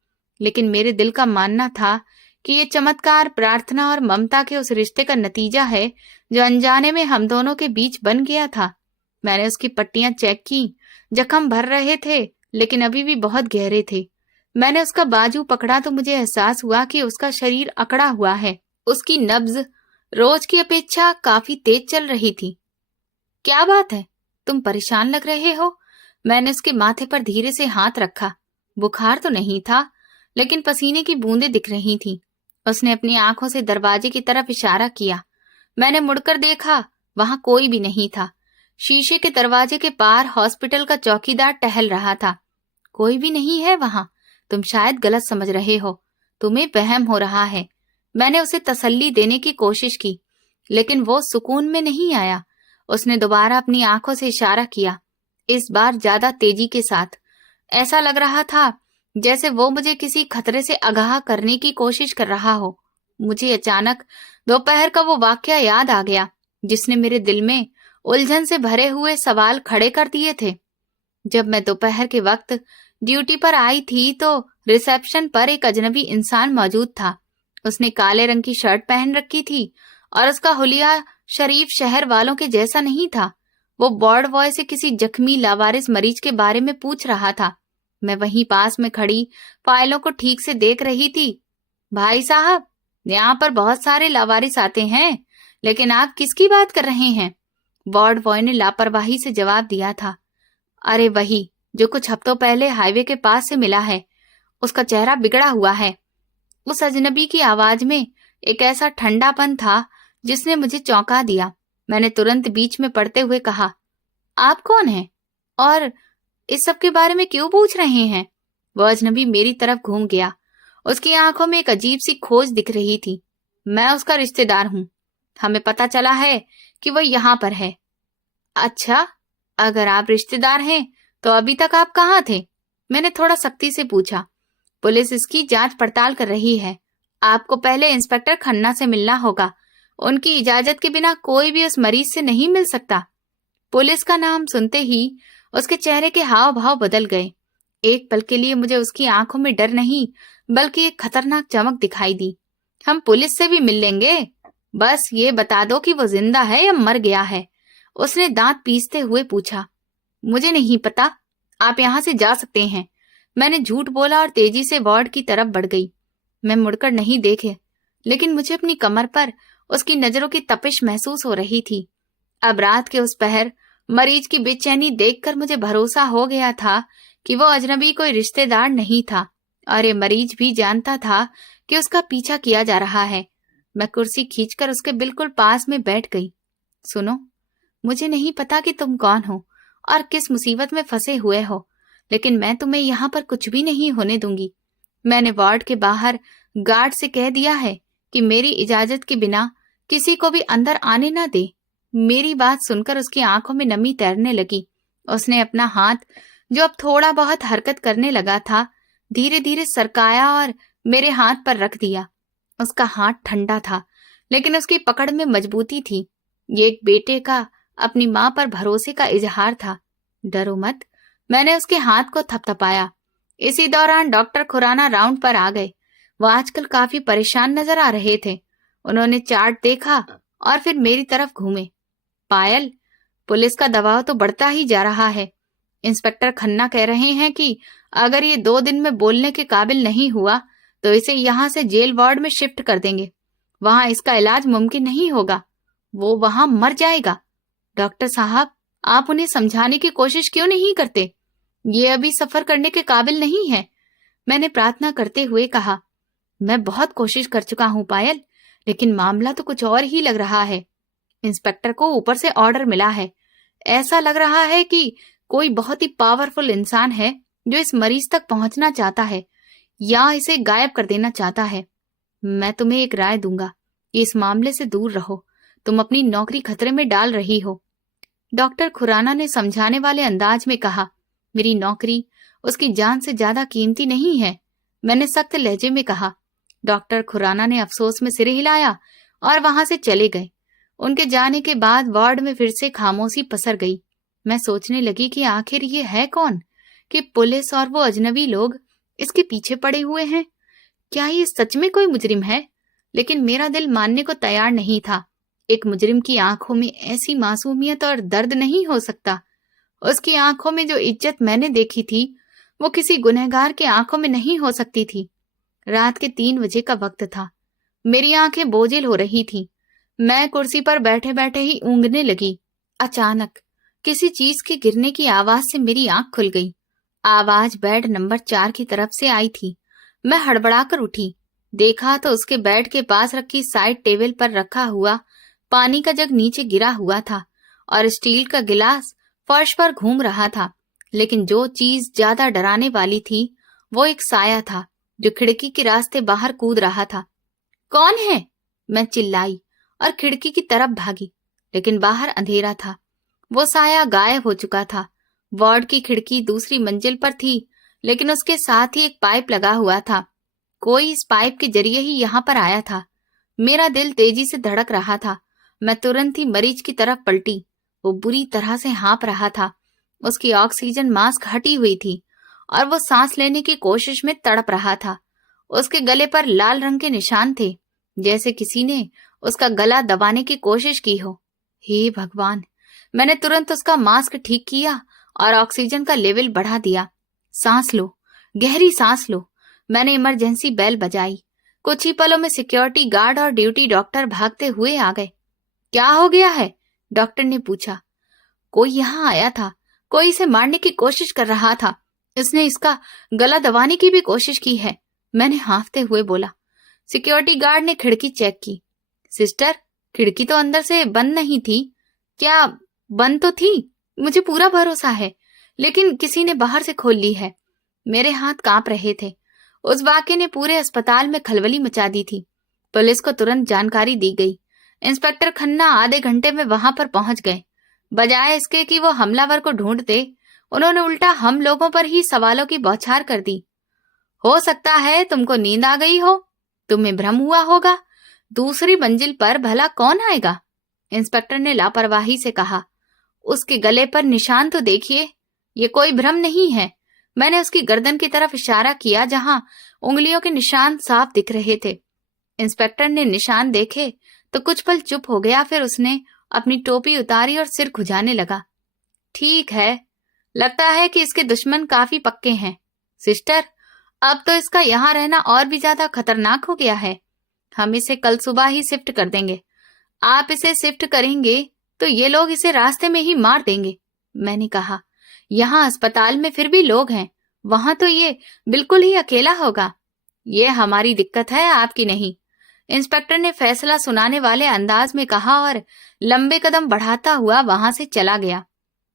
लेकिन मेरे दिल का मानना था कि ये चमत्कार प्रार्थना और ममता के उस रिश्ते का नतीजा है जो अनजाने में हम दोनों के बीच बन गया था। मैंने उसकी पट्टियां चेक की। जख्म भर रहे थे लेकिन अभी भी बहुत गहरे थे। मैंने उसका बाजू पकड़ा तो मुझे एहसास हुआ कि उसका शरीर अकड़ा हुआ है। उसकी नब्ज रोज की अपेक्षा काफी तेज चल रही थी। क्या बात है, तुम परेशान लग रहे हो? मैंने उसके माथे पर धीरे से हाथ रखा। बुखार तो नहीं था लेकिन पसीने की बूंदें दिख रही थीं। उसने अपनी आंखों से दरवाजे की तरफ इशारा किया। मैंने मुड़कर देखा, वहां कोई भी नहीं था। शीशे के दरवाजे के पार हॉस्पिटल का चौकीदार टहल रहा था। कोई भी नहीं है वहां, तुम शायद गलत समझ रहे हो, तुम्हें वहम हो रहा है। मैंने उसे तसल्ली देने की कोशिश की लेकिन वो सुकून में नहीं आया। उसने दोबारा अपनी आंखों से इशारा किया, इस बार ज्यादा तेजी के साथ। ऐसा लग रहा था जैसे वो मुझे किसी खतरे से आगाह करने की कोशिश कर रहा हो। मुझे अचानक दोपहर का वो वाकया याद आ गया जिसने मेरे दिल में उलझन से भरे हुए सवाल खड़े कर दिए थे। जब मैं दोपहर के वक्त ड्यूटी पर आई थी तो रिसेप्शन पर एक अजनबी इंसान मौजूद था। उसने काले रंग की शर्ट पहन रखी थी और उसका हुलिया शरीफ शहर वालों के जैसा नहीं था। वो वार्ड बॉय से किसी जख्मी लावारिस मरीज के बारे में पूछ रहा था। मैं वहीं पास में खड़ी फाइलों को ठीक से देख रही थी। भाई साहब, यहाँ पर बहुत सारे लावारिस आते हैं, लेकिन आप किसकी बात कर रहे हैं? वार्ड बॉय ने लापरवाही से जवाब दिया था। अरे वही जो कुछ हफ्तों पहले हाईवे के पास से मिला है। उसका चेहरा बिगड़ा हुआ है। उस अजनबी की आवाज में एक ऐसा ठंडापन था जिसने मुझे चौंका दिया। मैंने तुरंत बीच में पड़ते हुए कहा, आप कौन हैं और इस सब के बारे में क्यों पूछ रहे हैं? वो अजनबी मेरी तरफ घूम गया। उसकी आंखों में एक अजीब सी खोज दिख रही थी। मैं उसका रिश्तेदार हूं। हमें पता चला है कि वो यहाँ पर है। अच्छा, अगर आप रिश्तेदार हैं तो अभी तक आप कहाँ थे? मैंने थोड़ा सख्ती से पूछा। पुलिस इसकी जांच पड़ताल कर रही है। आपको पहले इंस्पेक्टर खन्ना से मिलना होगा। उनकी इजाजत के बिना कोई भी उस मरीज से नहीं मिल सकता। पुलिस का नाम सुनते ही उसके चेहरे के हाव भाव बदल गए। एक पल के लिए मुझे उसकी आंखों में डर नहीं बल्कि एक खतरनाक चमक दिखाई दी। हम पुलिस से भी मिल लेंगे, बस ये बता दो कि वो जिंदा है या मर गया है। उसने दांत पीसते हुए पूछा। मुझे नहीं पता, आप यहाँ से जा सकते हैं। मैंने झूठ बोला और तेजी से वार्ड की तरफ बढ़ गई। मैं मुड़कर नहीं देखे लेकिन मुझे अपनी कमर पर उसकी नजरों की तपिश महसूस हो रही थी। अब रात के उस पहर मरीज की बेचैनी देखकर मुझे भरोसा हो गया था कि वो अजनबी कोई रिश्तेदार नहीं था और ये मरीज भी जानता था कि उसका पीछा किया जा रहा है। मैं कुर्सी खींचकर उसके बिल्कुल पास में बैठ गई। सुनो, मुझे नहीं पता कि तुम कौन हो और किस मुसीबत में फंसे हुए हो, लेकिन मैं तुम्हें यहाँ पर कुछ भी नहीं होने दूंगी। मैंने वार्ड के बाहर गार्ड से कह दिया है कि मेरी इजाजत के बिना किसी को भी अंदर आने ना दे। मेरी बात सुनकर उसकी आंखों में नमी तैरने लगी। उसने अपना हाथ, जो अब थोड़ा बहुत हरकत करने लगा था, धीरे धीरे सरकाया और मेरे हाथ पर रख दिया। उसका हाथ ठंडा था लेकिन उसकी पकड़ में मजबूती थी। ये एक बेटे का अपनी मां पर भरोसे का इजहार था। डरो मत, मैंने उसके हाथ को थपथपाया। इसी दौरान डॉक्टर खुराना राउंड पर आ गए। वो आजकल काफी परेशान नजर आ रहे थे। उन्होंने चार्ट देखा और फिर मेरी तरफ घूमे। पायल, पुलिस का दबाव तो बढ़ता ही जा रहा है। इंस्पेक्टर खन्ना कह रहे हैं कि अगर ये 2 दिन में बोलने के काबिल नहीं हुआ तो इसे यहाँ से जेल वार्ड में शिफ्ट कर देंगे। वहां इसका इलाज मुमकिन नहीं होगा, वो वहां मर जाएगा। डॉक्टर साहब, आप उन्हें समझाने की कोशिश क्यों नहीं करते? ये अभी सफर करने के काबिल नहीं है। मैंने प्रार्थना करते हुए कहा। मैं बहुत कोशिश कर चुका हूं पायल, लेकिन मामला तो कुछ और ही लग रहा है। इंस्पेक्टर को ऊपर से ऑर्डर मिला है। ऐसा लग रहा है कि कोई बहुत ही पावरफुल इंसान है जो इस मरीज तक पहुंचना चाहता है या इसे गायब कर देना चाहता है। मैं तुम्हें एक राय दूंगा कि इस मामले से दूर रहो। तुम अपनी नौकरी खतरे में डाल रही हो। डॉक्टर खुराना ने समझाने वाले अंदाज में कहा। मेरी नौकरी उसकी जान से ज्यादा कीमती नहीं है, मैंने सख्त लहजे में कहा। डॉक्टर खुराना ने अफसोस में सिर हिलाया और वहां से चले गए। उनके जाने के बाद वार्ड में फिर से खामोशी पसर गई। मैं सोचने लगी कि आखिर ये है कौन कि पुलिस और वो अजनबी लोग इसके पीछे पड़े हुए हैं। क्या ये सच में कोई मुजरिम है? लेकिन मेरा दिल मानने को तैयार नहीं था। एक मुजरिम की आंखों में ऐसी मासूमियत और दर्द नहीं हो सकता। उसकी आंखों में जो इज्जत मैंने देखी थी, वो किसी गुनहगार की आंखों में नहीं हो सकती थी। रात के 3 बजे का वक्त था। मेरी आंखें बोझिल हो रही थी। मैं कुर्सी पर बैठे बैठे ही ऊँघने लगी। अचानक किसी चीज के गिरने की आवाज से मेरी आंख खुल गई। आवाज बेड नंबर 4 की तरफ से आई थी। मैं हड़बड़ाकर उठी। देखा तो उसके बेड के पास रखी साइड टेबल पर रखा हुआ पानी का जग नीचे गिरा हुआ था और स्टील का गिलास फर्श पर घूम रहा था। लेकिन जो चीज ज्यादा डराने वाली थी, वो एक साया था जो खिड़की के रास्ते बाहर कूद रहा था। कौन है? मैं चिल्लाई और खिड़की की तरफ भागी, लेकिन बाहर अंधेरा था। वो साया गायब हो चुका था। वार्ड की खिड़की दूसरी मंजिल पर थी, लेकिन उसके साथ ही एक पाइप लगा हुआ था। कोई इस पाइप के जरिए ही यहाँ पर आया था। मेरा दिल तेजी से धड़क रहा था। मैं तुरंत ही मरीज की तरफ पलटी। वो बुरी तरह से हाँफ रहा था। उसकी ऑक्सीजन मास्क हटी हुई थी और वो सांस लेने की कोशिश में तड़प रहा था। उसके गले पर लाल रंग के निशान थे, जैसे किसी ने उसका गला दबाने की कोशिश की हो। हे भगवान! मैंने तुरंत उसका मास्क ठीक किया और ऑक्सीजन का लेवल बढ़ा दिया। सांस लो, गहरी सांस लो। मैंने इमरजेंसी बेल बजाई। कुछ ही पलों में सिक्योरिटी गार्ड और ड्यूटी डॉक्टर भागते हुए आ गए। क्या हो गया है? डॉक्टर ने पूछा। कोई यहाँ आया था। कोई इसे मारने की कोशिश कर रहा था। इसने इसका गला दबाने की भी कोशिश की है, मैंने हाँफते हुए बोला। सिक्योरिटी गार्ड ने खिड़की चेक की। सिस्टर, खिड़की तो अंदर से बंद नहीं थी। क्या बंद तो थी, मुझे पूरा भरोसा है, लेकिन किसी ने बाहर से खोल ली है। मेरे हाथ कांप रहे थे। उस वाकये ने पूरे अस्पताल में खलबली मचा दी थी। पुलिस को तुरंत जानकारी दी गई। इंस्पेक्टर खन्ना आधे घंटे में वहां पर पहुंच गए। बजाय इसके कि वो हमलावर को ढूंढते, उन्होंने उल्टा हम लोगों पर ही सवालों की बौछार कर दी। हो सकता है तुमको नींद आ गई हो, तुम्हें भ्रम हुआ होगा। दूसरी मंजिल पर भला कौन आएगा? इंस्पेक्टर ने लापरवाही से कहा। उसके गले पर निशान तो देखिए, ये कोई भ्रम नहीं है। मैंने उसकी गर्दन की तरफ इशारा किया, जहां उंगलियों के निशान साफ दिख रहे थे। इंस्पेक्टर ने निशान देखे तो कुछ पल चुप हो गया, फिर उसने अपनी टोपी उतारी और सिर खुजाने लगा। ठीक है, लगता है कि इसके दुश्मन काफी पक्के हैं। सिस्टर, अब तो इसका यहाँ रहना और भी ज्यादा खतरनाक हो गया है। हम इसे कल सुबह ही शिफ्ट कर देंगे। आप इसे शिफ्ट करेंगे तो ये लोग इसे रास्ते में ही मार देंगे, मैंने कहा। यहाँ अस्पताल में फिर भी लोग हैं, वहां तो ये बिल्कुल ही अकेला होगा। ये हमारी दिक्कत है, आपकी नहीं, इंस्पेक्टर ने फैसला सुनाने वाले अंदाज में कहा और लंबे कदम बढ़ाता हुआ वहां से चला गया।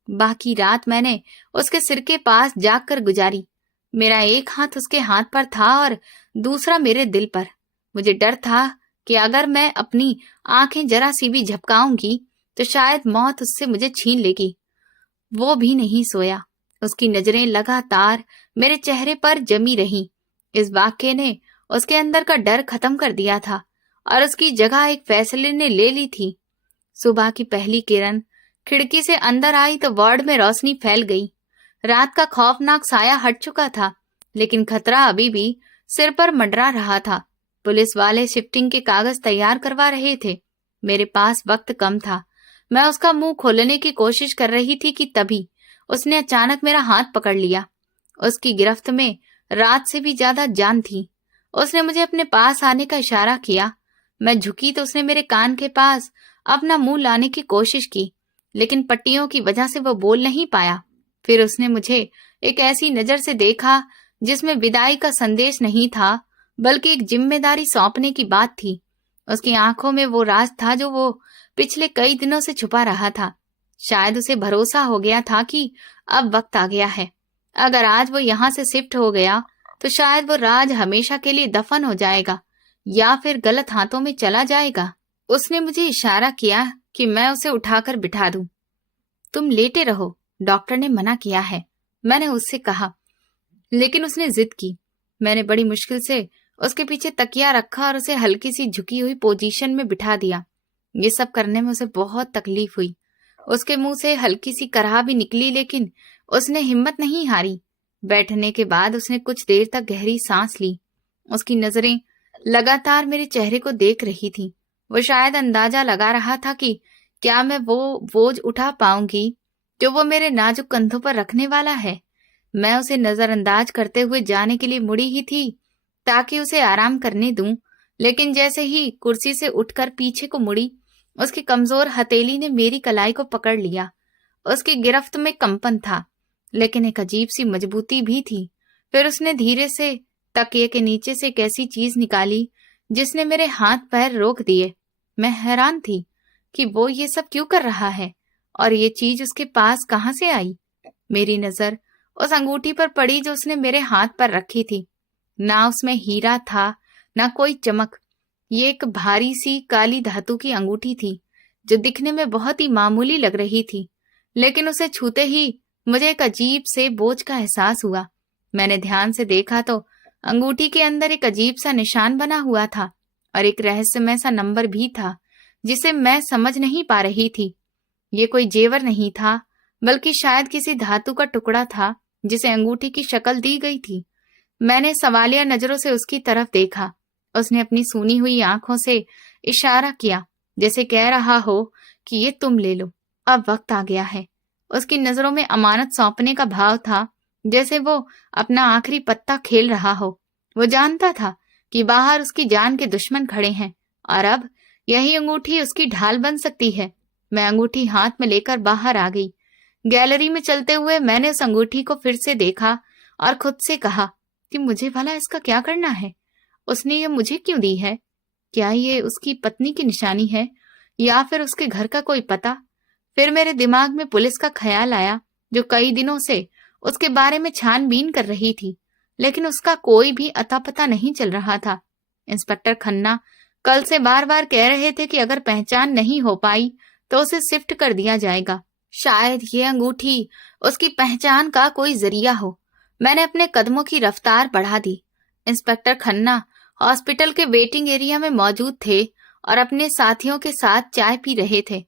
बाकी रात मैंने उसके सिर के पास जाकर गुजारी। मेरा एक हाथ उसके हाथ पर था और दूसरा मेरे दिल पर। मुझे डर था कि अगर मैं अपनी आंखें जरा सी भी झपकाऊंगी तो शायद मौत उससे मुझे छीन लेगी। वो भी नहीं सोया। उसकी नजरें लगातार मेरे चेहरे पर जमी रहीं। इस वाक्य ने उसके अंदर का डर खत्म कर दिया था और उसकी जगह एक फैसले ने ले ली थी। सुबह की पहली किरण खिड़की से अंदर आई तो वार्ड में रोशनी फैल गई। रात का खौफनाक साया हट चुका था, लेकिन खतरा अभी भी सिर पर मंडरा रहा था। पुलिस वाले शिफ्टिंग के कागज तैयार करवा रहे थे। मेरे पास वक्त कम था। मैं उसका मुंह खोलने की कोशिश कर रही थी कि तभी उसने अचानक मेरा हाथ पकड़ लिया। उसकी गिरफ्त में रात से भी ज्यादा जान थी। उसने मुझे अपने पास आने का इशारा किया। मैं झुकी तो उसने मेरे कान के पास अपना मुंह लाने की कोशिश की, लेकिन पट्टियों की वजह से वो बोल नहीं पाया। फिर उसने मुझे एक ऐसी नजर से देखा जिसमें विदाई का संदेश नहीं था, बल्कि एक जिम्मेदारी सौंपने की बात थी। उसकी आंखों में वो राज था जो वो पिछले कई दिनों से छुपा रहा था। शायद उसे भरोसा हो गया था कि अब वक्त आ गया है। अगर आज वो यहाँ से शिफ्ट हो गया तो शायद वो राज हमेशा के लिए दफन हो जाएगा या फिर गलत हाथों में चला जाएगा। उसने मुझे इशारा किया कि मैं उसे उठाकर बिठा दूं। तुम लेटे रहो, डॉक्टर ने मना किया है, मैंने उससे कहा, लेकिन उसने जिद की। मैंने बड़ी मुश्किल से उसके पीछे तकिया रखा और उसे हल्की सी झुकी हुई पोजीशन में बिठा दिया। ये सब करने में उसे बहुत तकलीफ हुई। उसके मुंह से हल्की सी कराह भी निकली, लेकिन उसने हिम्मत नहीं हारी। बैठने के बाद उसने कुछ देर तक गहरी सांस ली। उसकी नजरें लगातार मेरे चेहरे को देख रही थी। वो शायद अंदाजा लगा रहा था कि क्या मैं वो बोझ उठा पाऊंगी जो वो मेरे नाजुक कंधों पर रखने वाला है। मैं उसे नजरअंदाज करते हुए जाने के लिए मुड़ी ही थी ताकि उसे आराम करने दूं, लेकिन जैसे ही कुर्सी से उठकर पीछे को मुड़ी, उसकी कमजोर हथेली ने मेरी कलाई को पकड़ लिया। उसकी गिरफ्त में कंपन था, लेकिन एक अजीब सी मजबूती भी थी। फिर उसने धीरे से तकिए के नीचे से एक ऐसी चीज निकाली जिसने मेरे हाथ पैर रोक दिए। मैं हैरान थी कि वो ये सब क्यों कर रहा है और ये चीज उसके पास कहाँ से आई। मेरी नजर उस अंगूठी पर पड़ी जो उसने मेरे हाथ पर रखी थी। ना उसमें हीरा था, ना कोई चमक। ये एक भारी सी काली धातु की अंगूठी थी जो दिखने में बहुत ही मामूली लग रही थी, लेकिन उसे छूते ही मुझे एक अजीब से बोझ का एहसास हुआ। मैंने ध्यान से देखा तो अंगूठी के अंदर एक अजीब सा निशान बना हुआ था और एक रहस्यमय सा नंबर भी था जिसे मैं समझ नहीं पा रही थी। ये कोई जेवर नहीं था, बल्कि शायद किसी धातु का टुकड़ा था जिसे अंगूठी की शक्ल दी गई थी। मैंने सवालिया नजरों से उसकी तरफ देखा। उसने अपनी सूनी हुई आंखों से इशारा किया, जैसे कह रहा हो कि ये तुम ले लो, अब वक्त आ गया है। उसकी नजरों में अमानत सौंपने का भाव था, जैसे वो अपना आखिरी पत्ता खेल रहा हो। वो जानता था कि बाहर उसकी जान के दुश्मन खड़े हैं और अब यही अंगूठी उसकी ढाल बन सकती है। मैं अंगूठी हाथ में लेकर बाहर आ गई। गैलरी में चलते हुए मैंने उस अंगूठी को फिर से देखा और खुद से कहा कि मुझे भला इसका क्या करना है। उसने ये मुझे क्यों दी है? क्या ये उसकी पत्नी की निशानी है या फिर उसके घर का कोई पता? फिर मेरे दिमाग में पुलिस का ख्याल आया जो कई दिनों से उसके बारे में छानबीन कर रही थी, लेकिन उसका कोई भी अता पता नहीं चल रहा था। इंस्पेक्टर खन्ना कल से बार बार कह रहे थे कि अगर पहचान नहीं हो पाई तो उसे शिफ्ट कर दिया जाएगा। शायद ये अंगूठी उसकी पहचान का कोई जरिया हो। मैंने अपने कदमों की रफ्तार बढ़ा दी। इंस्पेक्टर खन्ना हॉस्पिटल के वेटिंग एरिया में मौजूद थे और अपने साथियों के साथ चाय पी रहे थे।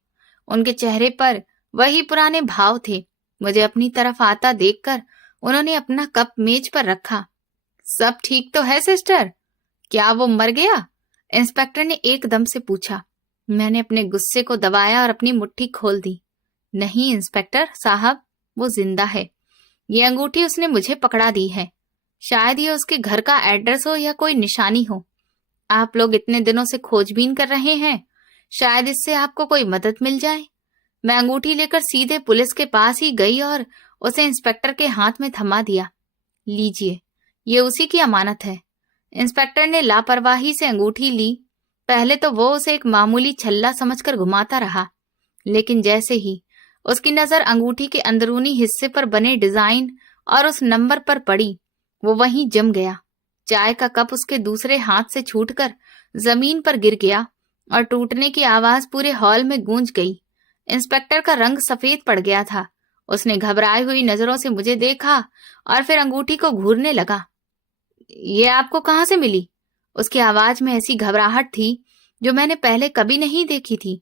उनके चेहरे पर वही पुराने भाव थे। मुझे अपनी तरफ आता देखकर उन्होंने अपना कप मेज पर रखा। सब ठीक तो है सिस्टर? क्या वो मर गया? इंस्पेक्टर ने एकदम से पूछा। मैंने अपने गुस्से को दबाया और अपनी मुट्ठी खोल दी। नहीं इंस्पेक्टर साहब, वो जिंदा है। ये अंगूठी उसने मुझे पकड़ा दी है। शायद ये उसके घर का एड्रेस हो या कोई निशानी हो। आप लोग इतने दिनों से खोजबीन कर रहे हैं, शायद इससे आपको कोई मदद मिल जाए। मैं अंगूठी लेकर सीधे पुलिस के पास ही गई और उसे इंस्पेक्टर के हाथ में थमा दिया। लीजिए, ये उसी की अमानत है। इंस्पेक्टर ने लापरवाही से अंगूठी ली। पहले तो वो उसे एक मामूली छल्ला समझकर घुमाता रहा, लेकिन जैसे ही उसकी नजर अंगूठी के अंदरूनी हिस्से पर बने डिजाइन और उस नंबर पर पड़ी, वो वहीं जम गया। चाय का कप उसके दूसरे हाथ से छूटकर जमीन पर गिर गया और टूटने की आवाज पूरे हॉल में गूंज गई। इंस्पेक्टर का रंग सफेद पड़ गया था। उसने घबराई हुई नजरों से मुझे देखा और फिर अंगूठी को घूरने लगा। ये आपको कहाँ से मिली? उसकी आवाज में ऐसी घबराहट थी जो मैंने पहले कभी नहीं देखी थी।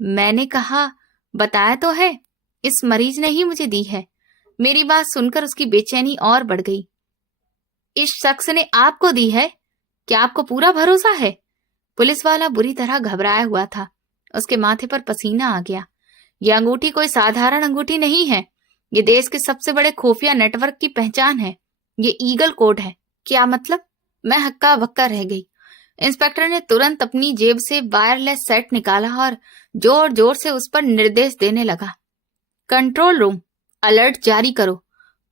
मैंने कहा, बताया तो है, इस मरीज ने ही मुझे दी है। मेरी बात सुनकर उसकी बेचैनी और बढ़ गई। इस शख्स ने आपको दी है? क्या आपको पूरा भरोसा है? पुलिस वाला बुरी तरह घबराया हुआ था। उसके माथे पर पसीना आ गया। यह अंगूठी कोई साधारण अंगूठी नहीं है। ये देश के सबसे बड़े खुफिया नेटवर्क की पहचान है। ये ईगल कोड है। क्या मतलब? मैं हक्का बक्का रह गई। इंस्पेक्टर ने तुरंत अपनी जेब से वायरलेस सेट निकाला और जोर जोर से उस पर निर्देश देने लगा। कंट्रोल रूम, अलर्ट जारी करो।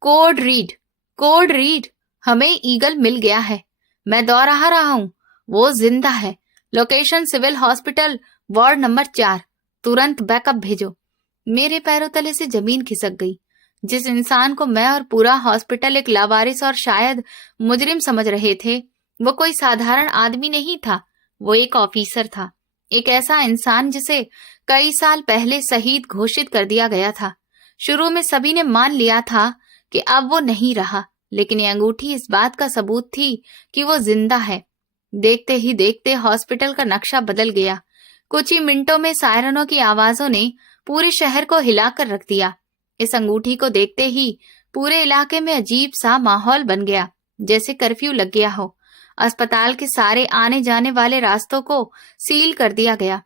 Code red, code red. हमें ईगल मिल गया है। मैं दोहरा रहा हूँ, वो जिंदा है। Location civil hospital, ward number 4। तुरंत बैकअप भेजो। मेरे पैरों तले से जमीन खिसक गई। जिस इंसान को मैं और पूरा हॉस्पिटल एक लावारिस और शायद मुजरिम समझ रहे थे, वो कोई साधारण आदमी नहीं था। वो एक ऑफिसर था, एक ऐसा इंसान जिसे कई साल पहले शहीद घोषित कर दिया गया था। शुरू में सभी ने मान लिया था कि अब वो नहीं रहा, लेकिन ये अंगूठी इस बात का सबूत थी कि वो जिंदा है। देखते ही देखते हॉस्पिटल का नक्शा बदल गया। कुछ ही मिनटों में सायरनों की आवाजों ने पूरे शहर को हिलाकर रख दिया। इस अंगूठी को देखते ही पूरे इलाके में अजीब सा माहौल बन गया, जैसे कर्फ्यू लग गया हो। अस्पताल के सारे आने जाने वाले रास्तों को सील कर दिया गया।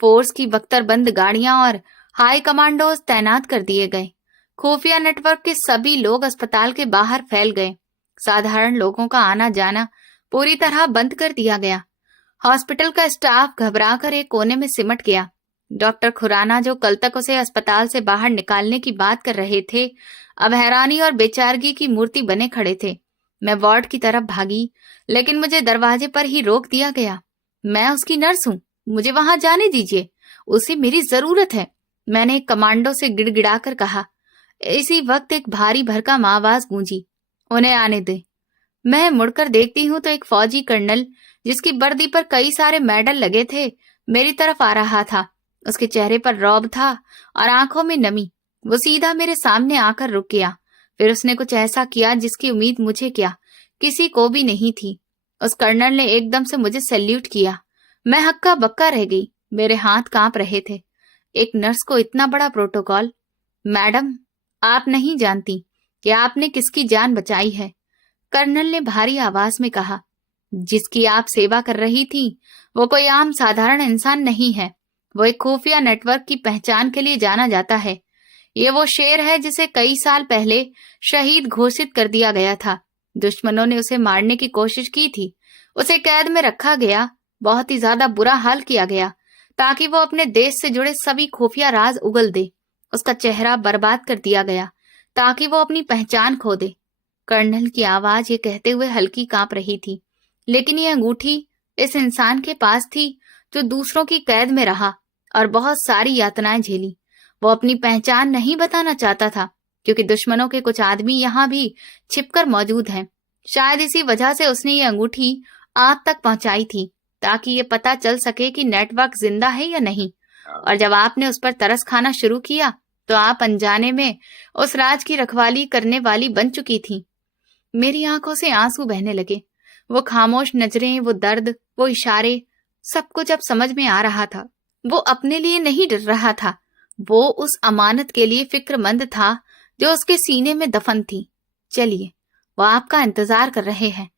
फोर्स की बख्तरबंद गाड़ियां और हाई कमांडोज तैनात कर दिए गए। खुफिया नेटवर्क के सभी लोग अस्पताल के बाहर फैल गए। साधारण लोगों का आना जाना पूरी तरह बंद कर दिया गया। हॉस्पिटल का स्टाफ घबराकर एक कोने में सिमट गया। डॉक्टर खुराना, जो कल तक उसे अस्पताल से बाहर निकालने की बात कर रहे थे, अब हैरानी और बेचारगी की मूर्ति बने खड़े थे। मैं वार्ड की तरफ भागी, लेकिन मुझे दरवाजे पर ही रोक दिया गया। मैं उसकी नर्स हूँ, मुझे वहां जाने दीजिए, उसे मेरी जरूरत है, मैंने एक कमांडो से गिड़गिड़ाकर कहा। इसी वक्त एक भारी भरकम आवाज गूंजी, उन्हें आने दे। मैं मुड़कर देखती हूँ तो एक फौजी कर्नल, जिसकी वर्दी पर कई सारे मेडल लगे थे, मेरी तरफ आ रहा था। उसके चेहरे पर रौब था और आंखों में नमी। वो सीधा मेरे सामने आकर रुक गया। फिर उसने कुछ ऐसा किया जिसकी उम्मीद मुझे क्या, किसी को भी नहीं थी। उस कर्नल ने एकदम से मुझे सैल्यूट किया। मैं हक्का बक्का रह गई, मेरे हाथ कांप रहे थे। एक नर्स को इतना बड़ा प्रोटोकॉल। मैडम, आप नहीं जानती कि आपने किसकी जान बचाई है, कर्नल ने भारी आवाज में कहा। जिसकी आप सेवा कर रही थी वो कोई आम साधारण इंसान नहीं है, वो एक खुफिया नेटवर्क की पहचान के लिए जाना जाता है। ये वो शेर है जिसे कई साल पहले शहीद घोषित कर दिया गया था। दुश्मनों ने उसे मारने की कोशिश की थी, उसे कैद में रखा गया, बहुत ही ज्यादा बुरा हाल किया गया ताकि वो अपने देश से जुड़े सभी खुफिया राज उगल दे। उसका चेहरा बर्बाद कर दिया गया ताकि वो अपनी पहचान खो दे। कर्नल की आवाज ये कहते हुए हल्की कांप रही थी, लेकिन ये अंगूठी इस इंसान के पास थी जो दूसरों की कैद में रहा और बहुत सारी यातनाएं झेली। वो अपनी पहचान नहीं बताना चाहता था क्योंकि दुश्मनों के कुछ आदमी यहाँ भी छिपकर मौजूद हैं। शायद इसी वजह से उसने ये अंगूठी आप तक पहुंचाई थी ताकि ये पता चल सके कि नेटवर्क जिंदा है या नहीं। और जब आपने उस पर तरस खाना शुरू किया तो आप अनजाने में उस राज की रखवाली करने वाली बन चुकी थी। मेरी आंखों से आंसू बहने लगे। वो खामोश नजरें, वो दर्द, वो इशारे, सब कुछ अब समझ में आ रहा था। वो अपने लिए नहीं डर रहा था, वो उस अमानत के लिए फिक्रमंद था जो उसके सीने में दफन थी। चलिए, वो आपका इंतजार कर रहे हैं।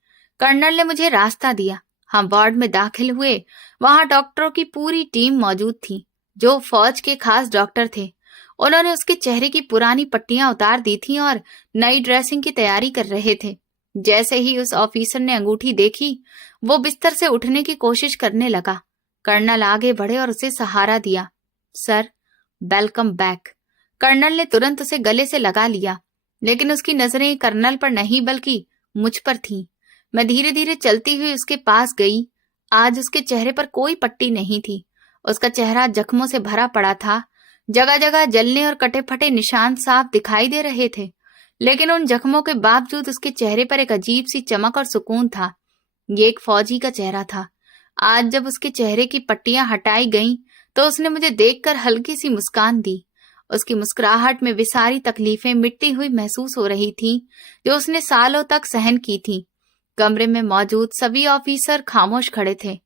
कर्नल ने मुझे रास्ता दिया। हम वार्ड में दाखिल हुए। वहां डॉक्टरों की पूरी टीम मौजूद थी जो फौज के खास डॉक्टर थे। उन्होंने उसके चेहरे की पुरानी पट्टियां उतार दी थी और नई ड्रेसिंग की तैयारी कर रहे थे। जैसे ही उस ऑफिसर ने अंगूठी देखी, वो बिस्तर से उठने की कोशिश करने लगा। कर्नल आगे बढ़े और उसे सहारा दिया। Sir, welcome back. कर्नल ने तुरंत उसे गले से लगा लिया, लेकिन उसकी नजरें कर्नल पर नहीं बल्कि मुझ पर थीं। मैं धीरे धीरे चलती हुई उसके पास गई। आज उसके चेहरे पर कोई पट्टी नहीं थी। उसका चेहरा जख्मों से भरा पड़ा था। जगह जगह जलने और कटे फटे निशान साफ दिखाई दे रहे थे, लेकिन उन जख्मों के बावजूद उसके चेहरे पर एक अजीब सी चमक और सुकून था। ये एक फौजी का चेहरा था। आज जब उसके चेहरे की पट्टियां हटाई गईं, तो उसने मुझे देखकर हल्की सी मुस्कान दी। उसकी मुस्कुराहट में वे सारी तकलीफें मिटती हुई महसूस हो रही थीं जो उसने सालों तक सहन की थी। कमरे में मौजूद सभी ऑफिसर खामोश खड़े थे।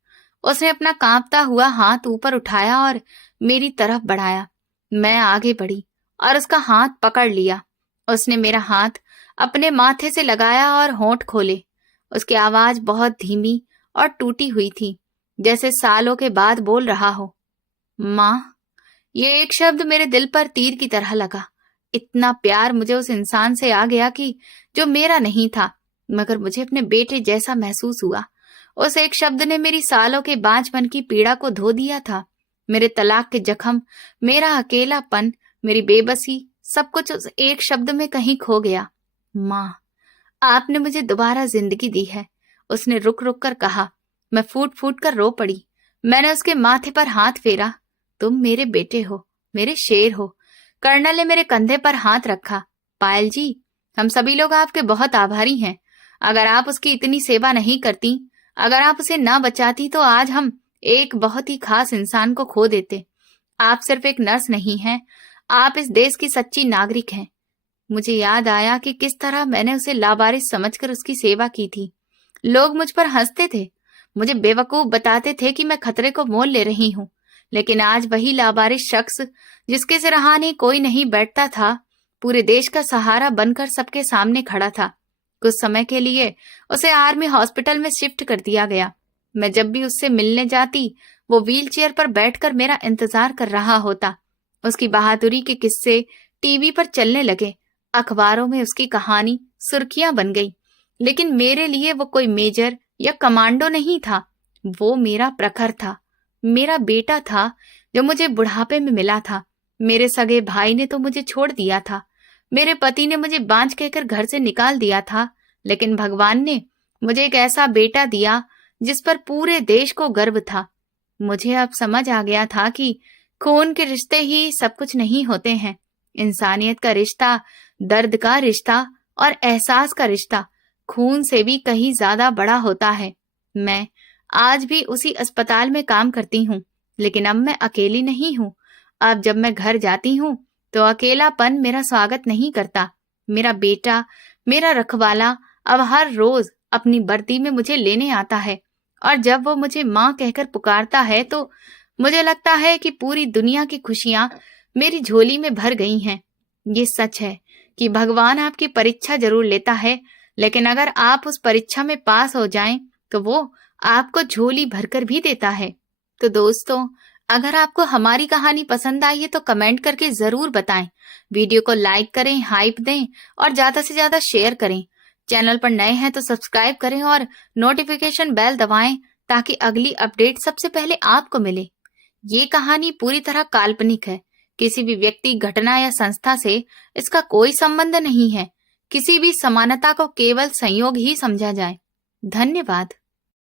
उसने अपना कांपता हुआ हाथ ऊपर उठाया और मेरी तरफ बढ़ाया। मैं आगे बढ़ी और उसका हाथ पकड़ लिया। उसने मेरा हाथ अपने माथे से लगाया और होंठ खोले। उसकी आवाज बहुत धीमी और टूटी हुई थी, जैसे सालों के बाद बोल रहा हो। माँ। ये एक शब्द मेरे दिल पर तीर की तरह लगा। इतना प्यार मुझे उस इंसान से आ गया कि जो मेरा नहीं था, मगर मुझे अपने बेटे जैसा महसूस हुआ। उस एक शब्द ने मेरी सालों के बांझपन की पीड़ा को धो दिया था। मेरे तलाक के जख्म, मेरा अकेलापन, मेरी बेबसी, सब कुछ उस एक शब्द में कहीं खो गया। माँ, आपने मुझे दोबारा जिंदगी दी है, उसने रुक रुक कर कहा। मैं फूट फूट कर रो पड़ी। मैंने उसके माथे पर हाथ फेरा। तुम मेरे बेटे हो, मेरे शेर हो। कर्नल ने मेरे कंधे पर हाथ रखा। पायल जी, हम सभी लोग आपके बहुत आभारी हैं। अगर आप उसकी इतनी सेवा नहीं करती, अगर आप उसे ना बचाती, तो आज हम एक बहुत ही खास इंसान को खो देते। आप सिर्फ एक नर्स नहीं हैं, आप इस देश की सच्ची नागरिक हैं। मुझे याद आया कि किस तरह मैंने उसे लावारिस समझकर उसकी सेवा की थी। लोग मुझ पर हंसते थे, मुझे बेवकूफ बताते थे कि मैं खतरे को मोल ले रही हूँ, लेकिन आज वही लावारिस शख्स जिसके सिरहाने कोई नहीं बैठता था, पूरे देश का सहारा बनकर सबके सामने खड़ा था। कुछ समय के लिए उसे आर्मी हॉस्पिटल में शिफ्ट कर दिया गया। मैं जब भी उससे मिलने जाती वो व्हीलचेयर पर बैठकर मेरा इंतजार कर रहा होता। उसकी बहादुरी के किस्से टीवी पर चलने लगे, अखबारों में उसकी कहानी सुर्खियां बन गई। लेकिन मेरे लिए वो कोई मेजर या कमांडो नहीं था, वो मेरा प्रखर था, मेरा बेटा था जो मुझे बुढ़ापे में मिला था। मेरे सगे भाई ने तो मुझे छोड़ दिया था, मेरे पति ने मुझे बांझ कहकर घर से निकाल दिया था, लेकिन भगवान ने मुझे एक ऐसा बेटा दिया जिस पर पूरे देश को गर्व था। मुझे अब समझ आ गया था कि खून के रिश्ते ही सब कुछ नहीं होते हैं। इंसानियत का रिश्ता, दर्द का रिश्ता और एहसास का रिश्ता खून से भी कहीं ज्यादा बड़ा होता है। मैं आज भी उसी अस्पताल में काम करती हूँ, लेकिन अब मैं अकेली नहीं हूँ। अब जब मैं घर जाती हूँ तो अकेलापन मेरा स्वागत नहीं करता। मेरा बेटा, मेरा रखवाला अब हर रोज अपनी वर्दी में मुझे लेने आता है, और जब वो मुझे माँ कहकर पुकारता है तो मुझे लगता है कि पूरी दुनिया की खुशियां मेरी झोली में भर गई हैं। ये सच है कि भगवान आपकी परीक्षा जरूर लेता है, लेकिन अगर आप उस परीक्षा में पास हो जाएं तो वो आपको झोली भरकर भी देता है। तो दोस्तों, अगर आपको हमारी कहानी पसंद आई है तो कमेंट करके जरूर बताएं। वीडियो को लाइक करें, हाइप दें और ज्यादा से ज्यादा शेयर करें। चैनल पर नए हैं तो सब्सक्राइब करें और नोटिफिकेशन बेल दबाएं ताकि अगली अपडेट सबसे पहले आपको मिले। ये कहानी पूरी तरह काल्पनिक है। किसी भी व्यक्ति, घटना या संस्था से इसका कोई संबंध नहीं है। किसी भी समानता को केवल संयोग ही समझा जाए। धन्यवाद।